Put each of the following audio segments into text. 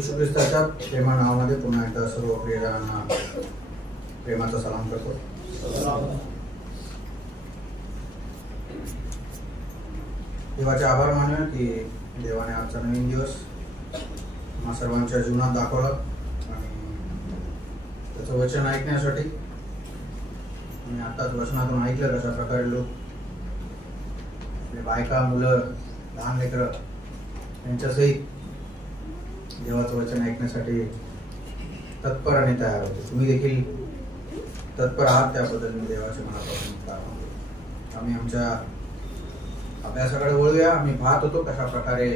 येशू ख्रिस्ताच्या प्रेमा नावामध्ये पुन्हा एकदा सर्व प्रियजनांना प्रेमाचा सलाम करतो. देवाचे आभार मानूया की देवाने आजचा नवीन दिवस आम्हा सर्वांच्या जीवनात दाखवला आणि त्याचं वचन ऐकण्यासाठी आणि आताच वचनातून ऐकलं कशा प्रकारे लोक बायका, मुलं, लहान लेकरं यांच्यासहित देवाचं वचन ऐकण्यासाठी तत्पर आणि तयार होते. तुम्ही देखील तत्पर आहात, त्याबद्दल मी देवाचे मनापासून आभार मानतो. आम्ही आमच्या अभ्यासाकडे वळूया. आम्ही पाहत होतो कशा प्रकारे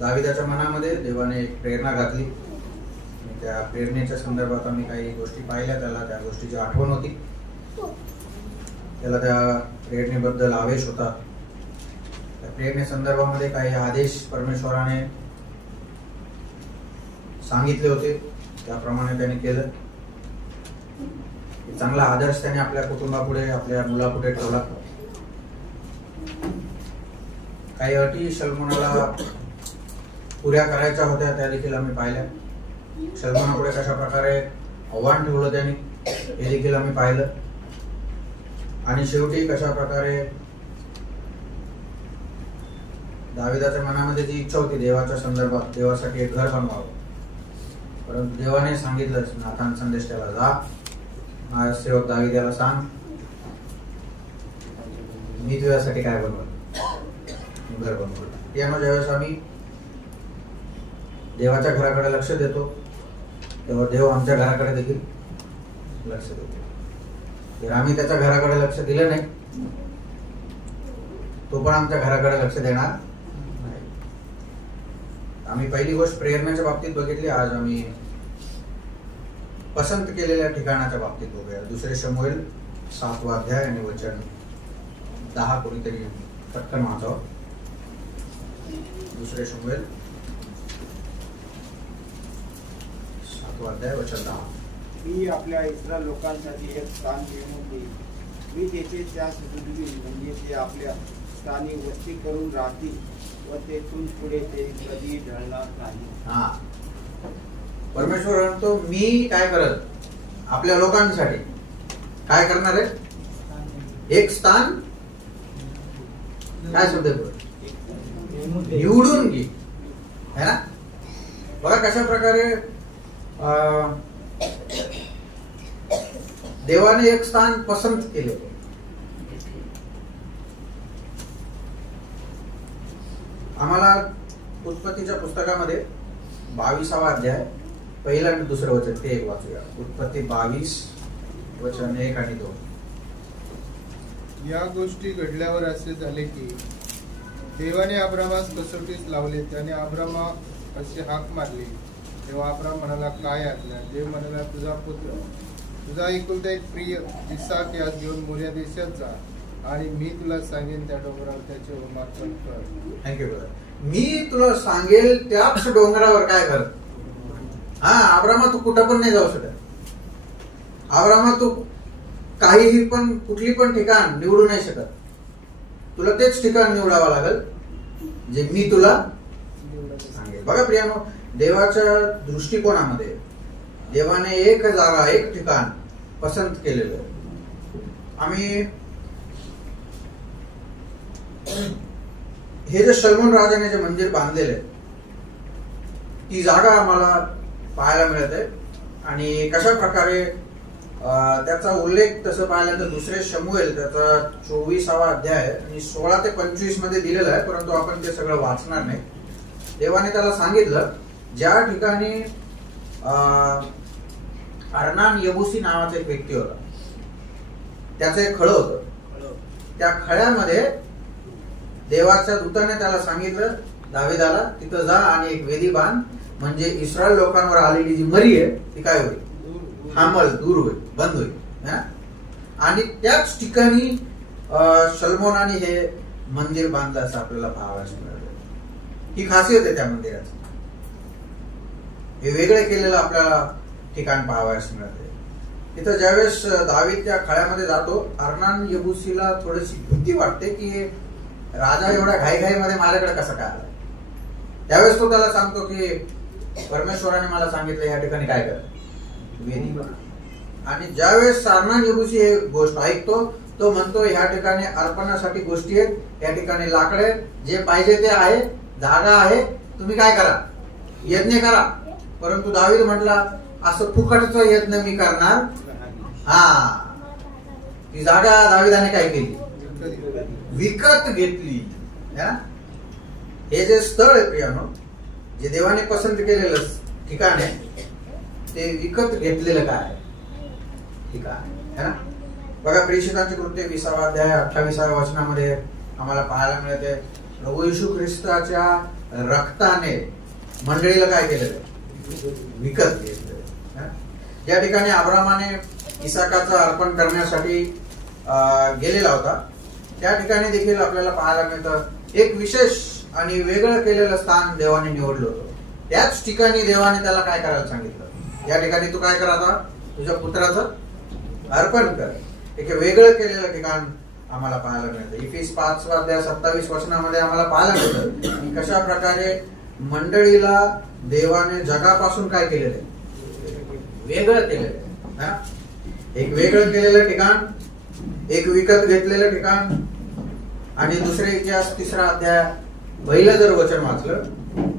दाविदाच्या मनामध्ये देवाने एक प्रेरणा घातली. त्या प्रेरणेच्या संदर्भात आम्ही काही गोष्टी पाहिल्या. त्याला त्या गोष्टीची आठवण होती, त्याला त्या प्रेरणेबद्दल आवेश होता. त्या प्रेरणे संदर्भामध्ये काही आदेश परमेश्वराने सांगितले होते, त्याप्रमाणे त्याने केलं. चांगला आदर्श त्याने आपल्या कुटुंबापुढे, आपल्या मुलापुढे ठेवला. काही अटी सलमोनाला पुऱ्या करायच्या होत्या, त्या देखील आम्ही पाहिल्या. सलमोनापुढे कशा प्रकारे आव्हान ठेवलं त्याने, हे देखील आम्ही पाहिलं. आणि शेवटी कशा प्रकारे दाविदाच्या मनामध्ये जी इच्छा होती देवाच्या संदर्भात, देवासाठी एक घर बनवावं, परंतु देवाने सांगितलं, नाथान संदेश त्याला, जा माझ्या सेवक दाविदाला सांग, मी तुझ्यासाठी काय बनवलं, घर बनवलं. त्यामुळे ज्यावेळेस आम्ही देवाच्या घराकडे लक्ष देतो तेव्हा देव आमच्या घराकडे देखील लक्ष देतो. जर आम्ही त्याच्या घराकडे लक्ष दिलं नाही, तो पण आमच्या घराकडे लक्ष देणार नाही. आम्ही पहिली गोष्ट प्रेरणाच्या बाबतीत बघितली. आज आम्ही पसंत केलेल्या ठिकाणाच्या बाबतीत बघूया. 2 शमूएल 7 अध्याय आणि वचन 10 कोणीतरी पटकन वाचावं. 2 शमूएल 7 अध्याय वचन 10. मी आपल्या इस्रायल लोकांसाठी एक स्थान निर्माण केले. मी त्याचे त्यास बुडवीन, म्हणजे ते आपल्या स्थानी वस्ती करून राहतील व तेथून पुढे ते कधी ढळणार नाही. परमेश्वर म्हणतो, मी काय करत आपल्या लोकांसाठी काय करणार आहे, एक स्थान, काय शब्द निवडून घे, है ना. बघा कशा प्रकारे देवाने एक स्थान पसंत केले. आम्हाला उत्पत्तीच्या पुस्तकामध्ये 22 अध्याय 1 आणि 2 वचन ते एक वाचूया. उत्पत्ती 22 वचन 1 आणि 2. या गोष्टी घडल्यावर असे झाले की देवाने अब्रामास कसोटीस लावले. त्याने अब्रामा असे हाक मारली. तेव्हा अब्राम म्हणाला, काय आज्ञा. देव म्हणाला, तुझा पुत्र, तुझा एकुलता एक प्रिय इसाक यास घेऊन मोरिया देशात जा आणि मी तुला सांगेन त्या डोंगरावर त्याचे होमार्पण कर. Thank you brother. मी तुला सांगेल त्याच डोंगरावर काय कर. अब्रामा, तू कुठं पण नाही जाऊ शकत. अब्रामा, तू काहीही पण, कुठली पण ठिकाण निवडू नाही शकत. तुला तेच ठिकाण निवडावं लागेल जे मी तुला सांगेल. बघा प्रियानो, देवाच्या दृष्टिकोनामध्ये देवाने एक जागा, एक ठिकाण पसंत केलेलं. आम्ही हे जे सलमोन राजाने जे मंदिर बांधलेले, ती जागा आम्हाला पाहायला मिळत आहे. आणि कशा प्रकारे त्याचा उल्लेख तसं पाहिलं तर 2 शमूएल त्याचा 24 अध्याय आणि 16 ते 25 मध्ये दिलेला आहे, परंतु आपण ते सगळं वाचणार नाही. देवाने त्याला सांगितलं, ज्या ठिकाणी अर्नान यबुसी नावाचा एक व्यक्ती होता, त्याचं एक खळं होतं. त्या खळ्यामध्ये देवाच्या दूताने त्याला सांगितलं, दाविदाला, तिथं जा आणि एक वेदी बांध, म्हणजे इस्रायल लोकांवर आलेली जी मरी आहे ती काय होईल, हामल दूर होईल, बंद होईल. आणि त्याच ठिकाणी सलमोनाने हे मंदिर बांधलं असं आपल्याला पाहावयास मिळालं. ही खासियत आहे त्या मंदिराची. हे वेगळे केलेलं आपल्याला ठिकाण पाहावयास मिळते. तिथं ज्यावेळेस दावीद त्या खळ्यामध्ये जातो, अर्नान यबुसीला थोडीशी भीती वाटते की राजा एवढ्या घाईघाईमध्ये माझ्याकडे कसा काय आला. त्यावेळेस तो त्याला सांगतो की परमेश्वराने मला सांगितलं या ठिकाणी काय कर, वेदी बना. आणि ज्यावेळेस सारनाथ यबुसी हे गोष्ट ऐकतो तो म्हणतो ह्या ठिकाणी अर्पणासाठी गोष्टी आहेत, या ठिकाणी लाकड आहेत, जे पाहिजे ते आहे, जागा आहे, तुम्ही काय करा, यज्ञ करा. परंतु दावीद म्हटला असं फुकटचं यज्ञ मी करणार. हा, ती जागा दाविदाने काय केली, विकत घेतली. हे जे स्थळ आहे प्रियानो, जे देवाने पसंत केलेलं ठिकाण आहे ते विकत घेतलेलं काय ठिकाण आहे ना. बघा प्रेषितांची कृत्य 20 अध्याय 28 वचनामध्ये आम्हाला पाहायला मिळते प्रभू येशू ख्रिस्ताच्या रक्ताने मंडळीला काय केलेलं, विकत घेतलेलं. ज्या ठिकाणी अब्रामाने इसाकाचं अर्पण करण्यासाठी गेलेला होता त्या ठिकाणी देखील आपल्याला पाहायला मिळतं एक विशेष आणि वेगळं केलेलं स्थान देवाने निवडलं होतं. त्याच ठिकाणी देवाने त्याला काय करायला सांगितलं, या ठिकाणी तू काय कर, आता तुझ्या पुत्राचं अर्पण कर. एक वेगळं केलेलं ठिकाण आम्हाला पाहायला मिळतं. इफिस 5 अध्याय 27 वचनामध्ये आम्हाला पाहायला मिळतं की कशा प्रकारे मंडळीला देवाने जगापासून काय केलेलं आहे, वेगळं केलेलं आहे. एक वेगळं केलेलं ठिकाण, एक विकत घेतलेलं ठिकाण. आणि दुसरे इतिहास 3 अध्याय पहिलं जर वचन वाचलं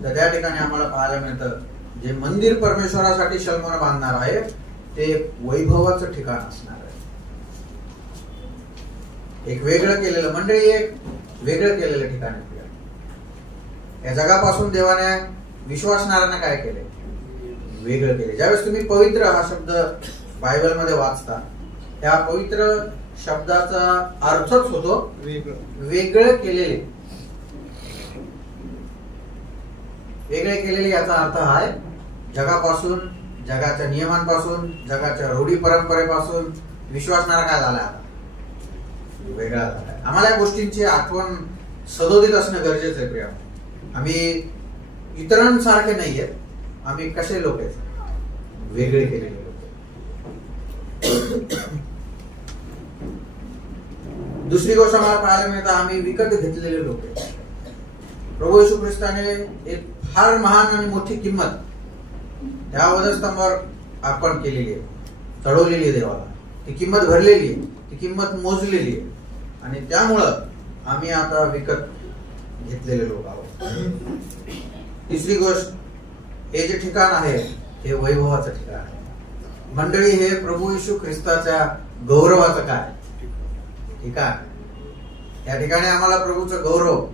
तर त्या ठिकाणी आम्हाला पाहायला मिळतं जे मंदिर परमेश्वरासाठी शल्मोन बांधणार आहे ते वैभवाचं ठिकाण असणार आहे. एक वेगळं केलेलं मंडळी, एक वेगळं केलेलं ठिकाण. या जगापासून देवाने विश्वासणाऱ्यांना काय केले, वेगळं केले. ज्यावेळेस तुम्ही पवित्र हा शब्द बायबल मध्ये वाचता त्या पवित्र शब्दाचा अर्थच होतो वेगळं केलेले. वेगळे केलेले याचा अर्थ आहे जगापासून, जगाच्या नियमांपासून, जगाच्या रूढी परंपरेपासून विश्वासणारा काय झालाय, आता वेगळा झालाय. आम्हाला या गोष्टींची आठवण सदोदित असणं गरजेचं आहे प्रिया. आम्ही इतरांसारखे नाहीये, आम्ही कसे लोक आहेत, वेगळे केलेले लोक. दुसरी गोष्ट आम्हाला पाहायला मिळतं आम्ही विकत घेतलेले लोक आहेत. प्रभू येशू ख्रिस्ताने एक फार महान आणि मोठी किंमत त्या वधस्तंभावर अर्पण केलेली आहे, चढवलेली आहे देवाला. ती किंमत भरलेली आहे, ती किंमत मोजलेली आहे आणि त्यामुळं आम्ही आता विकत घेतलेले लोक आहोत. तिसरी गोष्ट, हे जे ठिकाण आहे हे वैभवाचं ठिकाण आहे. मंडळी हे प्रभू येशू ख्रिस्ताच्या गौरवाचं काय ठिकाण. या ठिकाणी आम्हाला प्रभूचा गौरव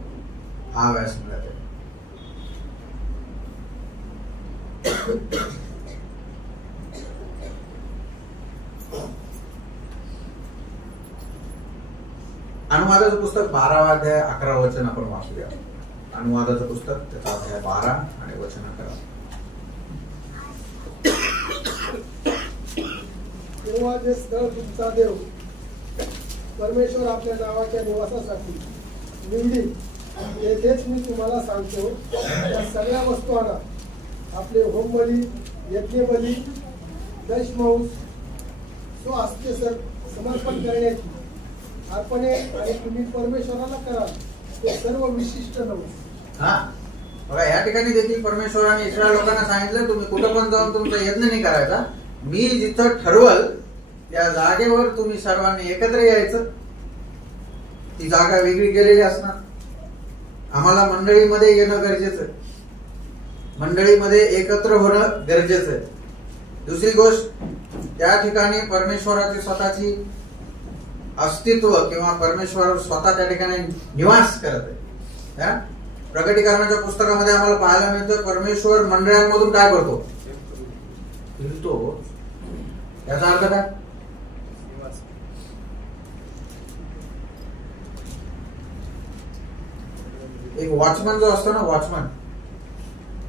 हा व्यास मिळत आहे. अनुवादाचं पुस्तक 12 अध्याय 11 वचन आपण वाचूया. अनुवादाचं पुस्तक त्याचा अध्याय 12 आणि वचन 11. तेव्हा जे स्थळ तुमचा देव परमेश्वर आपल्या नावाच्या निवासासाठी निवडी, येथेच मी तुम्हाला सांगतो त्या सगळ्या वस्तू आणा. आपले होम बली, यज्ञ बली, दशमांस, स्वास्थ्य समर्पण करण्याची अर्पणे आणि तुम्ही परमेश्वराला करा ते सर्व विशिष्ट नव्हे. हा बघा, या ठिकाणी देखील परमेश्वराने इस्रायल लोकांना सांगितलं तुम्ही कुठं पण जाऊन तुमचा यज्ञ नाही करायचा, मी जिथं ठरवल त्या जागेवर तुम्ही सर्वांनी एकत्र यायचं. ती जागा वेगळी केलेली असणार. आम्हाला मंडळीमध्ये येणं गरजेचं आहे, मंडळीमध्ये एकत्र होणं गरजेचं आहे. दुसरी गोष्ट, त्या ठिकाणी परमेश्वराची स्वतःची अस्तित्व किंवा परमेश्वर स्वतः त्या ठिकाणी निवास करत आहे. प्रकटीकरणाच्या पुस्तकामध्ये आम्हाला पाहायला मिळतं परमेश्वर मंडळांमधून काय करतो, फिरतो. याचा अर्थ काय, एक वॉचमन जो असतो ना, वॉचमन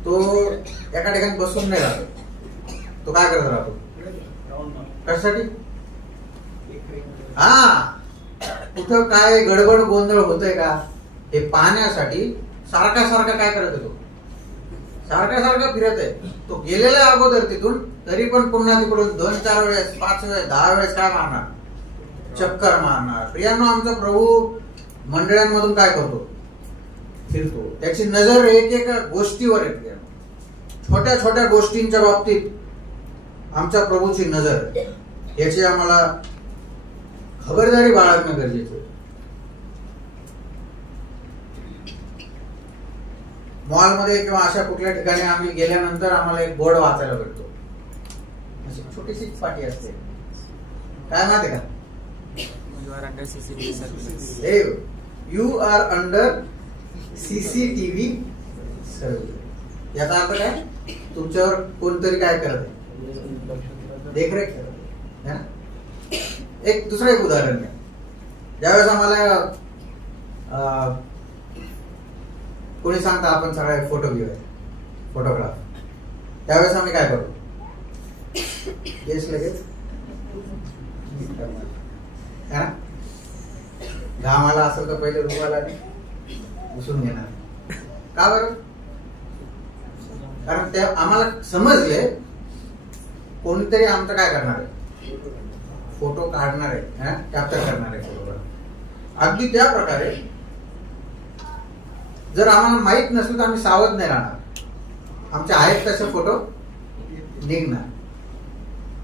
तो एका ठिकाणी बसून नाही राहतो, तो काय करत राहतो, कशासाठी, हा कुठं काय गडबड गोंधळ होतोय का हे पाहण्यासाठी सारखा काय करत येतो, सारखा फिरत आहे. तो गेलेला अगोदर तिथून, तरी पण पुन्हा तिकडून 2-4 वेळेस 5 वेळेस 10 वेळेस काय मारणार, चक्कर मारणार. प्रियांनो, आमचा प्रभू मंडळांमधून काय करतो, फिरतो, त्याची नजर एक एक गोष्टीवर येते. छोट्या छोट्या गोष्टींच्या बाबतीत आमच्या प्रभूची नजर, याची आम्हाला खबरदारी बाळगणं गरजेचं आहे. मॉलमध्ये किंवा अशा कुठल्या ठिकाणी आम्ही गेल्यानंतर आम्हाला एक बोर्ड वाचायला भेटतो, अशी छोटीशी पाटी असते, काय माहिती का? You are under CCTV service. याचा अर्थ काय? तुमच्यावर कोणतरी काय करत आहे, देखरेख करत आहे. एक दुसरं एक उदाहरण घ्या. ज्यावेळेस आम्हाला कोणी सांगता आपण सगळ्या फोटो घेऊया, फोटोग्राफ, त्यावेळेस आम्ही काय करतो? केस लगेच घाम आला असेल तर पहिले रुमाला पुसून घेणार. का बरं? कारण ते आम्हाला समजले कोणीतरी आमचं काय करणार आहे, फोटो काढणार आहे, कॅप्चर करणार आहे फोटो. अगदी त्या प्रकारे जर आम्हाला माहित नसलं तर आम्ही सावध नाही राहणार, आमचे आहेत तसे फोटो निघणार.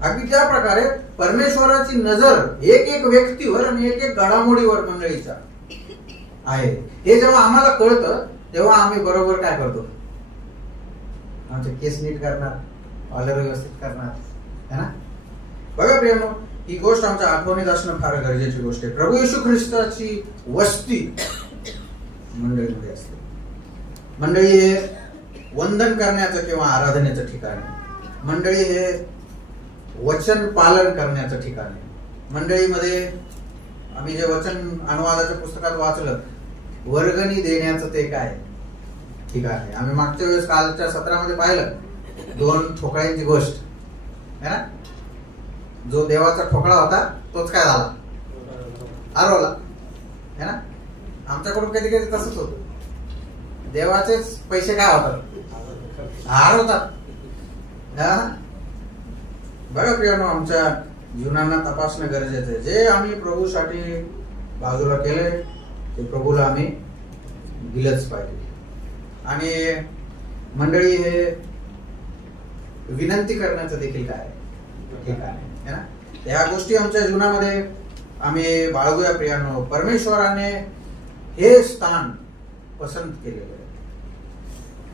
अगदी त्या प्रकारे परमेश्वराची नजर एक एक व्यक्तीवर आणि एक एक घडामोडीवर मंडळीचा आहे. हे जेव्हा आम्हाला कळतं तेव्हा आम्ही बरोबर काय करतो? आमचे केस नीट करणार, पार्लर व्यवस्थित करणार, है ना? बघा प्रियानो, ही गोष्ट आमच्या आठवणीत असणं फार गरजेची गोष्ट आहे. प्रभू येशू ख्रिस्ताची वस्ती मंडळीमध्ये असते. मंडळी हे वंदन करण्याचं किंवा आराधनेचं ठिकाण आहे. मंडळी हे वचन पालन करण्याचं ठिकाण आहे. मंडळीमध्ये आम्ही जे वचन अनुवादाच्या पुस्तकात वाचलं, वर्गणी देण्याचं ते काय ठिकाण आहे. आम्ही मागच्या वेळेस कालच्या सत्रामध्ये पाहिलं 2 ठोकळ्यांची गोष्ट, है ना? जो देवाचा ठोकळा होता तोच काय झाला? हरवला, है ना? आमच्याकडून कधी कधी तसंच होतं, देवाचेच पैसे काय होतात? हरवतात. बघा प्रियानो, आमच्या जीवनांना तपासणं गरजेचं आहे. जे आम्ही प्रभूसाठी बाजूला केले ते प्रभूला आम्ही दिलंच पाहिजे. आणि मंडळी हे विनंती करण्याचं देखील काय ठिकाण आहे ना? या गोष्टी आमच्या जीवनामध्ये आम्ही बाळगूया प्रियानो. परमेश्वराने हे स्थान पसंत केलेलं आहे.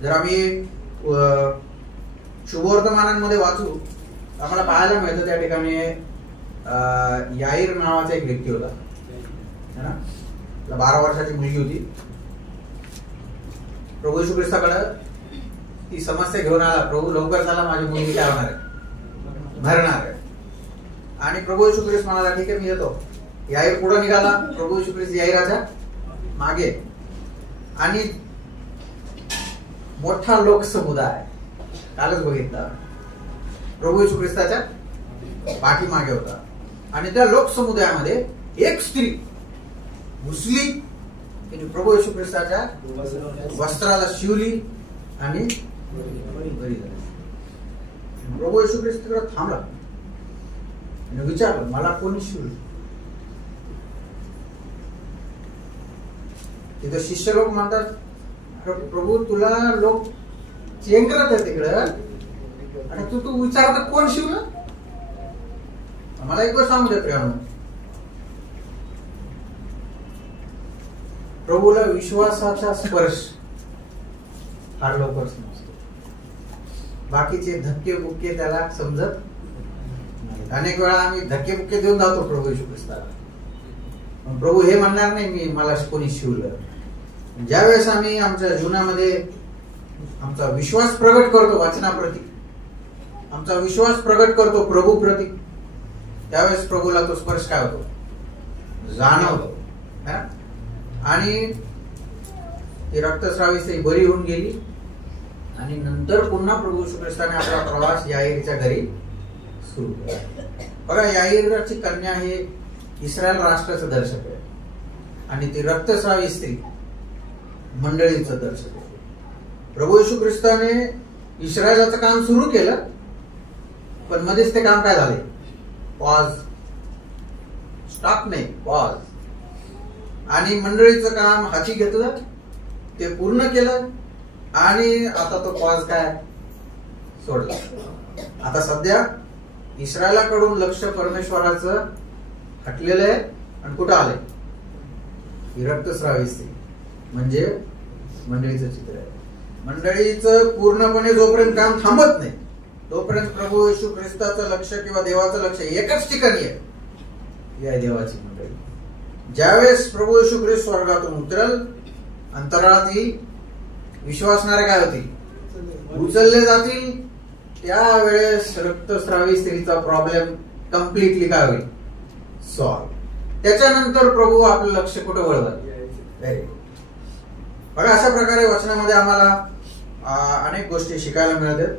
जर आम्ही शुभवर्तमानांमध्ये वाचू, आम्हाला पाहायला मिळतं त्या ठिकाणी याईर नावाचा एक व्यक्ती होता, है ना? 12 वर्षाची मुलगी होती. प्रभू येशू ख्रिस्ताकडे ती समस्या घेऊन आला, प्रभू लवकर झाला, माझी मुलगी काय होणार आहे? मरणार आहे. आणि प्रभू येशू ख्रिस्त म्हणाला, ठीक आहे मी येतो. याईर पुढे निघाला, प्रभू येशू ख्रिस्त याईराच्या मागे. आणि मोठा लोकसमुदाय, कालच बघितला, प्रभू येशू ख्रिस्ताच्या पाठीमागे होता. आणि त्या लोकसमुदायामध्ये एक स्त्री घुसली, तिने प्रभू येशू ख्रिस्ताच्या वस्त्राला शिवली आणि बरी झाली. प्रभू येशू ख्रिस्त तिकडे थांबला आणि विचारलं, मला कोणी शिवलं? तिथं शिष्य लोक म्हणतात, प्रभू तुला लोक चेंगरत आहे तिकडं आणि तू विचारता कोण शिवलं? मला एक गोष्ट सांगू दे प्रियानो, प्रभूला विश्वासाचा स्पर्श फार लवकर समजतो. बाकीचे धक्के बुक्के त्याला समजत नाही. अनेक वेळा आम्ही धक्के बुक्के देऊन जातो प्रभू येशू ख्रिस्ताला. प्रभू हे म्हणणार नाही मी मला कोणी शिवलं. ज्यावेळेस आम्ही आमच्या जीवनामध्ये आमचा विश्वास प्रगट करतो वाचनाप्रती, आमचा विश्वास प्रगट करतो प्रभू प्रती, त्यावेळेस प्रभूला तो स्पर्श काय होतो? जाणवतो. आणि ती रक्तस्रावी स्त्री बरी होऊन गेली. आणि नंतर पुन्हा प्रभू येशू ख्रिस्ताने आपला प्रवास याईरच्या घरी सुरू केला. बघा, याईरची कन्या हे इस्रायल राष्ट्राचं दर्शक आहे आणि ती रक्तस्रावी स्त्री मंडळीचं दर्शक आहे. प्रभू येशू ख्रिस्ताने इस्रायलाचं काम सुरू केलं, पण मध्येच ते काम काय झाले? पॉज, स्टॉप नाही, पॉज. आणि मंडळीचं काम हाती घेतलं, ते पूर्ण केलं आणि आता तो पॉज काय सोडला. आता सध्या इस्रायलाकडून लक्ष परमेश्वराचं हटलेलं आहे आणि कुठं आलंय? ही रक्तस्रावी स्त्री म्हणजे मंडळीचं चित्र आहे. मंडळीचं पूर्णपणे जोपर्यंत काम थांबत नाही तोपर्यंत प्रभू येशू ख्रिस्ताचं लक्ष किंवा देवाचं लक्ष एकच ठिकाणी आहे. ही आहे देवाची मंडळी. ज्यावेळेस प्रभू येशू ख्रिस्त स्वर्गातून उतरल अंतराळातही विश्वासणारे काय होतील? उचलले जातील. त्यावेळेस रक्तस्रावी स्त्रीचा प्रॉब्लेम कम्प्लिटली काय होईल? सॉल्व. त्याच्यानंतर प्रभू आपलं लक्ष कुठं वळवत? बघा अशा प्रकारे वचनामध्ये आम्हाला अनेक गोष्टी शिकायला मिळतात.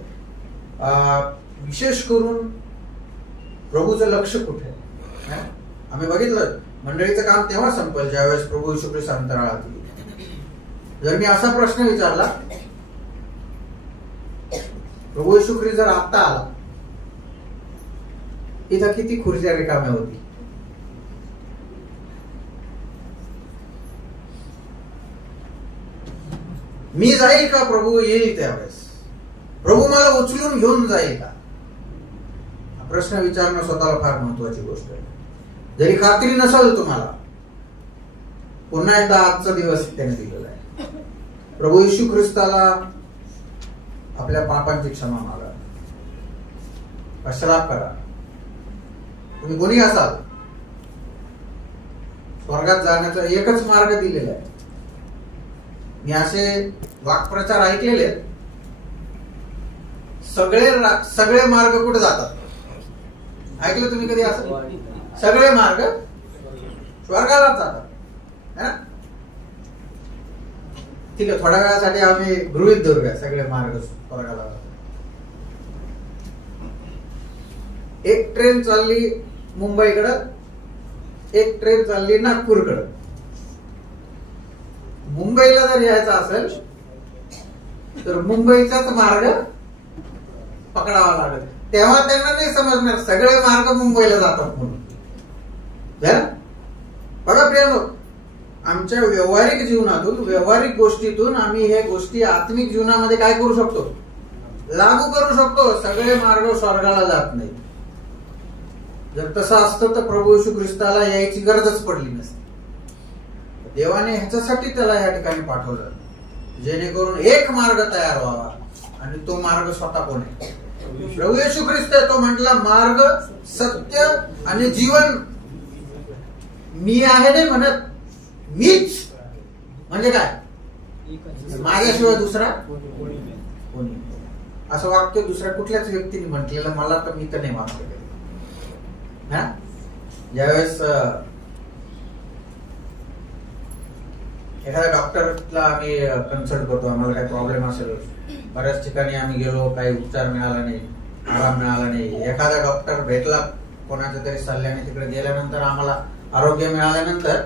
विशेष करून प्रभूचं लक्ष कुठे आहे? आम्ही बघितलं मंडळीचं काम तेव्हा संपेल ज्यावेळेस प्रभू येशू ख्रिस्त अंतराळात येईल. जर मी असा प्रश्न विचारला, प्रभू येशू ख्रिस्त जर आत्ता आला, इथं किती खुर्च्या रिकाम्या होती? मी जाईल का प्रभू येईल त्यावेळेस? प्रभू मला उचलून घेऊन जाईल का? हा प्रश्न विचारणं स्वतःला फार महत्वाची गोष्ट आहे. जरी खात्री नसेल तुम्हाला, पुन्हा एकदा आजचा दिवस त्याने दिलेला आहे. प्रभू येशू ख्रिस्ताला आपल्या पापांची क्षमा मागा, पश्चाताप करा. तुम्ही कोणी असाल, स्वर्गात जाण्याचा एकच मार्ग दिलेला आहे. मी असे वाक्प्रचार ऐकलेले, सगळे मार्ग कुठे जातात? ऐकलं तुम्ही कधी असं? सगळे मार्ग स्वर्गाला जातात. ठीक आहे, थोड्या वेळासाठी आम्ही गृहीत धरूया सगळे मार्ग स्वर्गाला जातात. एक ट्रेन चालली मुंबईकडं, एक ट्रेन चालली नागपूरकडं. मुंबईला जर यायचं असेल तर मुंबईचाच मार्ग पकडावा लागेल. तेव्हा त्यांना नाही समजणार सगळे मार्ग मुंबईला जातात म्हणून. बघा प्रियानो, आमच्या व्यावहारिक जीवनातून, व्यावहारिक गोष्टीतून आम्ही हे गोष्टी आत्मिक जीवनामध्ये काय करू शकतो? लागू करू शकतो. सगळे मार्ग स्वर्गाला जात नाही. जर तसं असतं तर प्रभू येशू ख्रिस्ताला यायची गरजच पडली नसती. देवाने ह्याच्यासाठी त्याला या ठिकाणी पाठवलं, जेणेकरून एक मार्ग तयार व्हावा. आणि तो मार्ग स्वतः कोण आहे? प्रभू येशू ख्रिस्त. तो म्हटला मार्ग, सत्य आणि जीवन मी आहे नाही म्हणत, मीच. म्हणजे काय? माझ्याशिवाय दुसरा कोणी. असं वाक्य दुसऱ्या कुठल्याच व्यक्तीने म्हटलेलं मला तर मी तर नाही वाक्य केलं. ज्यावेळेस एखाद्या डॉक्टरला आम्ही कन्सल्ट करतो, आम्हाला काही प्रॉब्लेम असेल, बऱ्याच ठिकाणी आम्ही गेलो, काही उपचार मिळाला नाही, आराम मिळाला नाही. एखादा डॉक्टर भेटला कोणाच्या तरी सल्ल्याने, तिकडे गेल्यानंतर आम्हाला आरोग्य मिळाल्यानंतर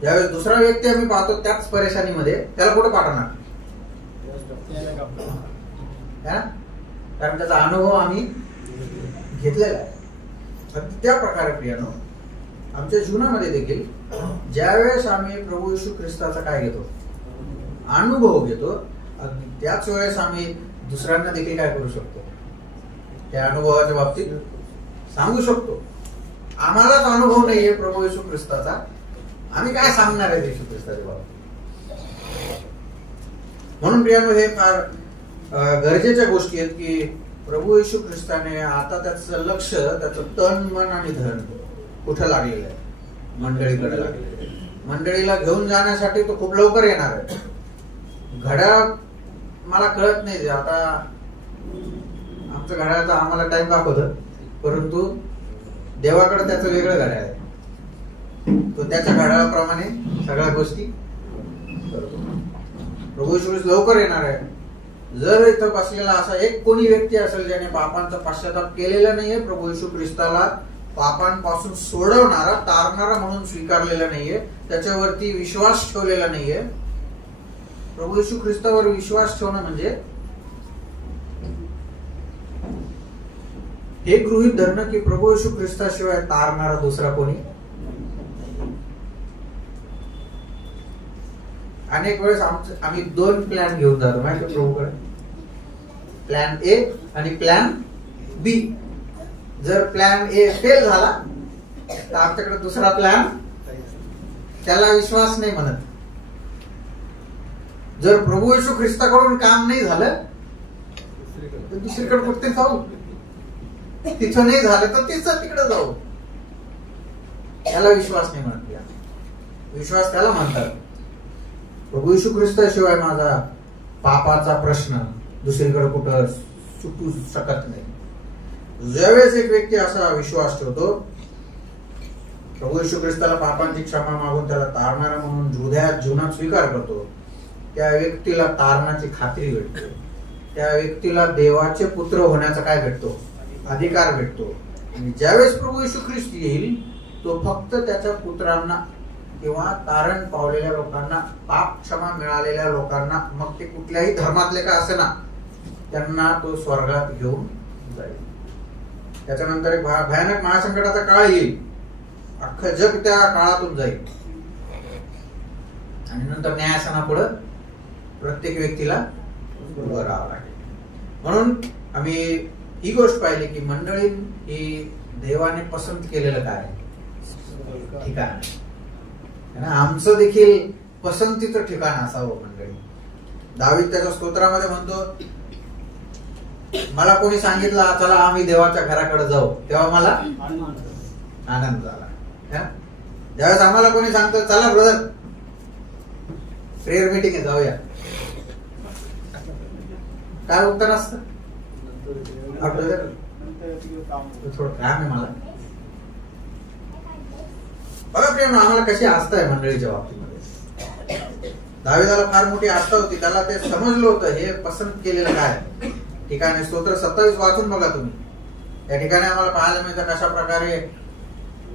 ज्यावेळेस दुसरा व्यक्ती आम्ही पाहतो त्याच परेशानीमध्ये, त्याला कुठं पाठवणार? कारण त्याचा अनुभव आम्ही घेतलेला आहे. त्या प्रकारे प्रियानो, आमच्या जीवनामध्ये देखील ज्यावेळेस आम्ही प्रभू येशू ख्रिस्ताचा काय घेतो? अनुभव घेतो, त्याच वेळेस आम्ही दुसऱ्यांना देखील काय करू शकतो? त्या अनुभवाच्या बाबतीत सांगू शकतो. आम्हालाच अनुभव नाहीये प्रभू येशू ख्रिस्ताचा, आम्ही काय सांगणार आहे येशू ख्रिस्ताच्या बाबतीत? म्हणून प्रियानो, हे फार गरजेच्या गोष्टी आहेत की प्रभू येशू ख्रिस्ताने आता त्याचं लक्ष, त्याचं तन, मन आणि धन कुठं लागलेलं आहे? मंडळीकडे लागलेलं आहे. मंडळीला घेऊन जाण्यासाठी तो खूप लवकर येणार आहे. घड्याळ मला कळत नाही, आता आमचं घड्याळाचा आम्हाला टाइम दाखवतं, परंतु देवाकडे त्याचं वेगळं घड्याळ आहे. तो त्याच्या घड्याळाप्रमाणे सगळ्या गोष्टी करतो. प्रभू येशू ख्रिस्त लवकर येणार आहे. जर इथं बसलेला असा एक कोणी व्यक्ती असेल ज्याने पापांचा पश्चाताप केलेला नाहीये, प्रभू येशू ख्रिस्ताला पापांपासून सोडवणारा, तारणारा म्हणून स्वीकारलेला नाहीये, त्याच्यावरती विश्वास ठेवलेला नाहीये. प्रभू येशू ख्रिस्तावर विश्वास ठेवणं म्हणजे हे गृहीत धरणं की प्रभू येशू ख्रिस्ताशिवाय तारणारा दुसरा कोणी. अनेक वेळेस आम्ही 2 प्लॅन घेऊन जातो माहिती प्रभूकडे, प्लॅन ए आणि प्लॅन बी. जर प्लॅन ए फेल झाला तर आमच्याकडे दुसरा प्लॅन, त्याला विश्वास नाही म्हणत. जर प्रभू येशू ख्रिस्ताकडून काम नाही झालं तर दुसरीकडे कुठे जाऊ, तिथं नाही झालं तर तिकडे जाऊ. त्याला विश्वास नाही म्हणत. विश्वास त्याला म्हणतात प्रभू येशू ख्रिस्ताशिवाय माझा पापाचा प्रश्न दुसरीकडे कुठं सुटू शकत नाही. ज्यावेळेस एक व्यक्ती असा विश्वास ठेवतो, प्रभू येशू ख्रिस्ताला पापांची क्षमा मागून त्याला तारणारा म्हणून हृदयात जीवनात स्वीकार करतो, त्या व्यक्तीला तारणाची खात्री भेटते. त्या व्यक्तीला देवाचे पुत्र होण्याचा काय भेटतो, अधिकार भेटतो. आणि ज्यावेळेस प्रभू येशू ख्रिस्त येईल तो फक्त त्याच्या पुत्रांना किंवा तारण पावलेल्या लोकांना, पाप क्षमा मिळालेल्या लोकांना, मग ते कुठल्याही धर्मातले का असे ना, त्यांना तो स्वर्गात घेऊन जाईल. त्याच्यानंतर एक भयानक महासंकटाचा काळ येईल, अख्खं जग त्या काळातून जाईल आणि नंतर न्यायासनापुढे प्रत्येक व्यक्तीला उभं राहावं लागेल. म्हणून आम्ही ही गोष्ट पाहिली की मंडळी ही देवाने पसंत केलेलं काय ठिकाण, आमचं देखील पसंतीचं ठिकाण असावं मंडळी. दावीद त्याच्या स्तोत्रामध्ये म्हणतो, मला कोणी सांगितलं चला आम्ही देवाच्या घराकडे जाऊ तेव्हा मला आनंद झाला. ज्यावेळेस आम्हाला कोणी सांगतं चला ब्रदर प्रेयर मीटिंग आहे जाऊया, काय उत्तर असतं, थोडं काम आहे मला. बघा प्रेम, आम्हाला कशी आस्था आहे मंडळीच्या बाबतीमध्ये. दाविदाला फार मोठी आस्था होती, त्याला ते समजलं होतं हे पसंत केलेलं काय ठिकाणी. स्तोत्र 27 वाचून बघा तुम्ही. या ठिकाणी आम्हाला पाहायला मिळतं कशा प्रकारे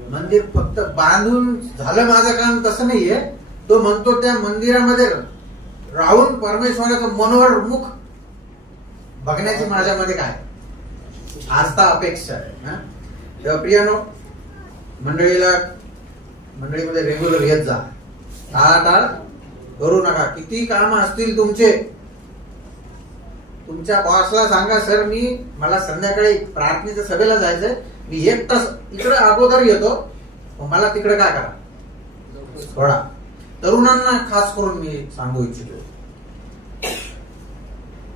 मंदिर फक्त बांधून झालं माझं काम तसं नाहीये. तो म्हणतो त्या मंदिरामध्ये राहून परमेश्वराचं मनोहर मुख बघण्याची माझ्यामध्ये काय आस्था अपेक्षा आहे. तेव्हा प्रियानो, मंडळीमध्ये रेग्युलर येत जा, टाळाटाळ करू नका. किती काम असतील तुमचे, तुमच्या बॉसला सांगा सर मला संध्याकाळी प्रार्थनेच्या सभेला जायचंय, मी 1 तास इकडे अगोदर येतो, मला तिकडे काय करा सोडा. तरुणांना खास करून मी सांगू इच्छितो.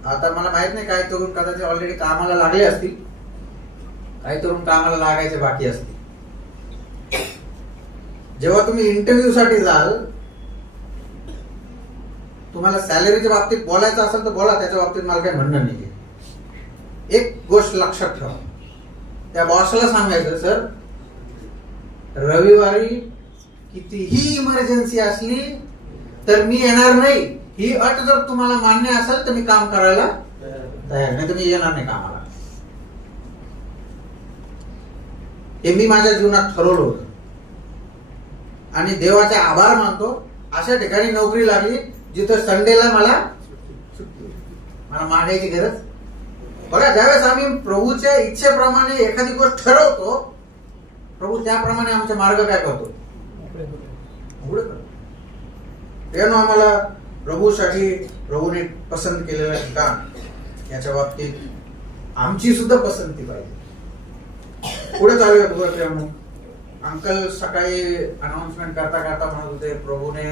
आता मला माहित नाही, काही तरुण कदाचित ऑलरेडी कामाला लागले असतील, काही तरुण कामाला लागायचे बाकी असतील. जेव्हा तुम्ही इंटरव्ह्यू साठी जाल, तुम्हाला सॅलरीच्या बाबतीत बोलायचं असेल तर बोला, त्याच्या बाबतीत मला काही म्हणणं नाहीये. एक गोष्ट लक्षात ठेवा, त्या बॉसला सांगायचं सर रविवारी कितीही इमर्जन्सी असली तर मी येणार नाही, ही अट जर तुम्हाला मान्य असेल तर मी काम करायला तयार, नाही तर मी येणार नाही कामाला. हे मी माझ्या जीवनात ठरवलं होतं आणि देवाचे आभार मानतो. अशा ठिकाणी नोकरी लागली जिथं संडेला मला मागायची गरज. बघा, ज्यावेळेस आम्ही प्रभूच्या इच्छेप्रमाणे एखादी गोष्ट ठरवतो, प्रभू त्याप्रमाणे आमचे मार्ग काय करतो, उघड करतो. त्यानं आम्हाला प्रभूसाठी प्रभूने पसंत केलेलं ठिकाण, याच्या बाबतीत आमची सुद्धा पसंती पाहिजे. पुढे चालूया. अंकल सकाळी अनाउन्समेंट करता करता म्हणत होते, प्रभूने